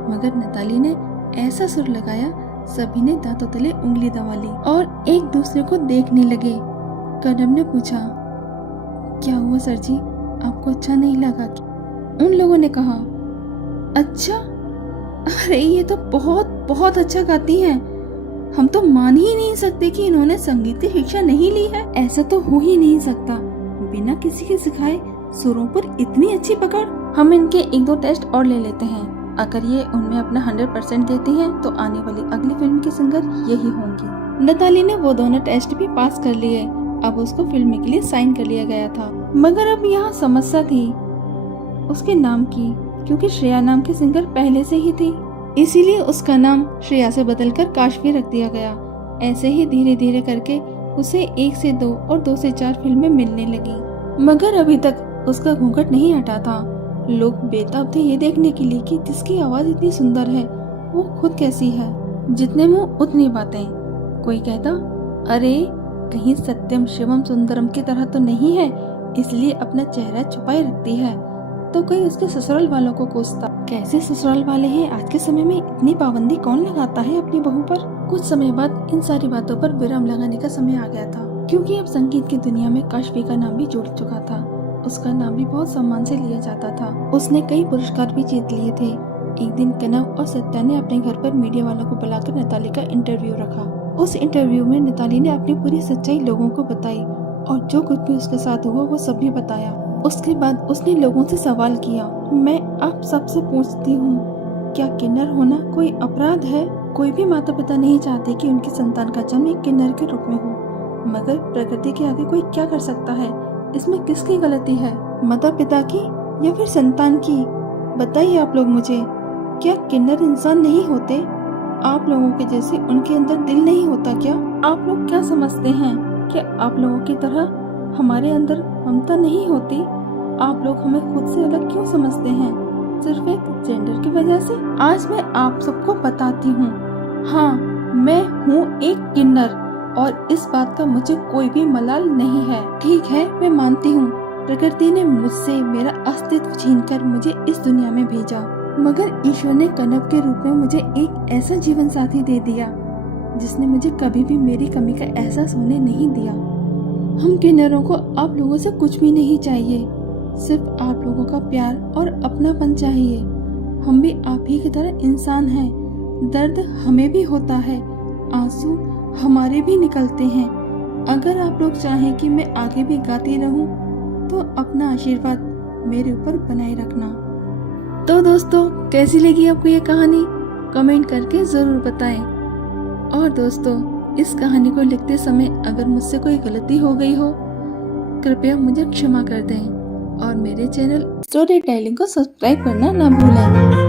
मगर नताली ने ऐसा सुर लगाया सभी ने दांतों तले उंगली दबा ली और एक दूसरे को देखने लगे। कनव ने पूछा, क्या हुआ सर जी, आपको अच्छा नहीं लगा? उन लोगों ने कहा, अच्छा, अरे ये तो बहुत बहुत अच्छा गाती हैं। हम तो मान ही नहीं सकते कि इन्होंने संगीत की शिक्षा नहीं ली है। ऐसा तो हो ही नहीं सकता, बिना किसी के सिखाए सुरों पर इतनी अच्छी पकड़। हम इनके 1-2 टेस्ट और ले लेते हैं, अगर ये उनमें अपना 100% देती हैं तो आने वाली अगली फिल्म की सिंगर यही होंगी। नताली ने वो दोनों टेस्ट भी पास कर लिए। अब उसको फिल्म के लिए साइन कर लिया गया था, मगर अब यहाँ समस्या थी उसके नाम की, क्योंकि श्रेया नाम की सिंगर पहले से ही थी, इसीलिए उसका नाम श्रेया से बदलकर काशवी रख दिया गया। ऐसे ही धीरे धीरे करके उसे 1 से 2 और 2 से 4 फिल्में मिलने लगी, मगर अभी तक उसका घूंघट नहीं हटा था। लोग बेताब थे ये देखने के लिए कि जिसकी आवाज इतनी सुंदर है वो खुद कैसी है। जितने मुंह उतनी बातें। कोई कहता, अरे कहीं सत्यम शिवम सुंदरम की तरह तो नहीं है, इसलिए अपना चेहरा छुपाए रखती है। तो कोई उसके ससुराल वालों को कोसता, कैसे ससुराल वाले हैं आज के समय में, इतनी पाबंदी कौन लगाता है अपनी बहू पर। कुछ समय बाद इन सारी बातों पर विराम लगाने का समय आ गया था, क्योंकि अब संगीत की दुनिया में काशवी का नाम भी जुड़ चुका था। उसका नाम भी बहुत सम्मान से लिया जाता था। उसने कई पुरस्कार भी जीत लिए थे एक दिन कनव और सत्या ने अपने घर पर मीडिया वालों को बुलाकर नैताली का इंटरव्यू रखा। उस इंटरव्यू में नैताली ने अपनी पूरी सच्चाई लोगों को बताई और जो कुछ भी उसके साथ हुआ वो सब भी बताया। उसके बाद उसने लोगों से सवाल किया, मैं आप सबसे पूछती हूँ, क्या किन्नर होना कोई अपराध है? कोई भी माता पिता नहीं चाहते कि उनकी संतान का जन्म एक किन्नर के रूप में हो, मगर प्रकृति के आगे कोई क्या कर सकता है? इसमें किसकी गलती है, माता पिता की या फिर संतान की? बताइए आप लोग मुझे, क्या किन्नर इंसान नहीं होते? आप लोगों के जैसे उनके अंदर दिल नहीं होता क्या? आप लोग क्या समझते हैं? क्या आप लोगों की तरह हमारे अंदर ममता नहीं होती? आप लोग हमें खुद से अलग क्यों समझते हैं, सिर्फ एक जेंडर की वजह से? आज मैं आप सबको बताती हूँ। हाँ, मैं हूँ एक किन्नर और इस बात का मुझे कोई भी मलाल नहीं है। ठीक है, मैं मानती हूँ प्रकृति ने मुझसे मेरा अस्तित्व छीनकर मुझे इस दुनिया में भेजा, मगर ईश्वर ने कनव के रूप में मुझे एक ऐसा जीवन साथी दे दिया जिसने मुझे कभी भी मेरी कमी का एहसास होने नहीं दिया। हम किन्नरों को आप लोगों से कुछ भी नहीं चाहिए, सिर्फ आप लोगों का प्यार और अपनापन चाहिए। हम भी आप ही की तरह इंसान हैं, दर्द हमें भी होता है, आंसू हमारे भी निकलते हैं। अगर आप लोग चाहें कि मैं आगे भी गाती रहूं, तो अपना आशीर्वाद मेरे ऊपर बनाए रखना। तो दोस्तों, कैसी लगी आपको ये कहानी? कमेंट करके ज़रूर बताएं। और दोस्तों, इस कहानी को लिखते समय अगर मुझसे कोई गलती हो गई हो, कृपया मुझे क्षमा कर दें और मेरे चैनल स्टोरी टेलिंग को सब्सक्राइब करना ना भूलें।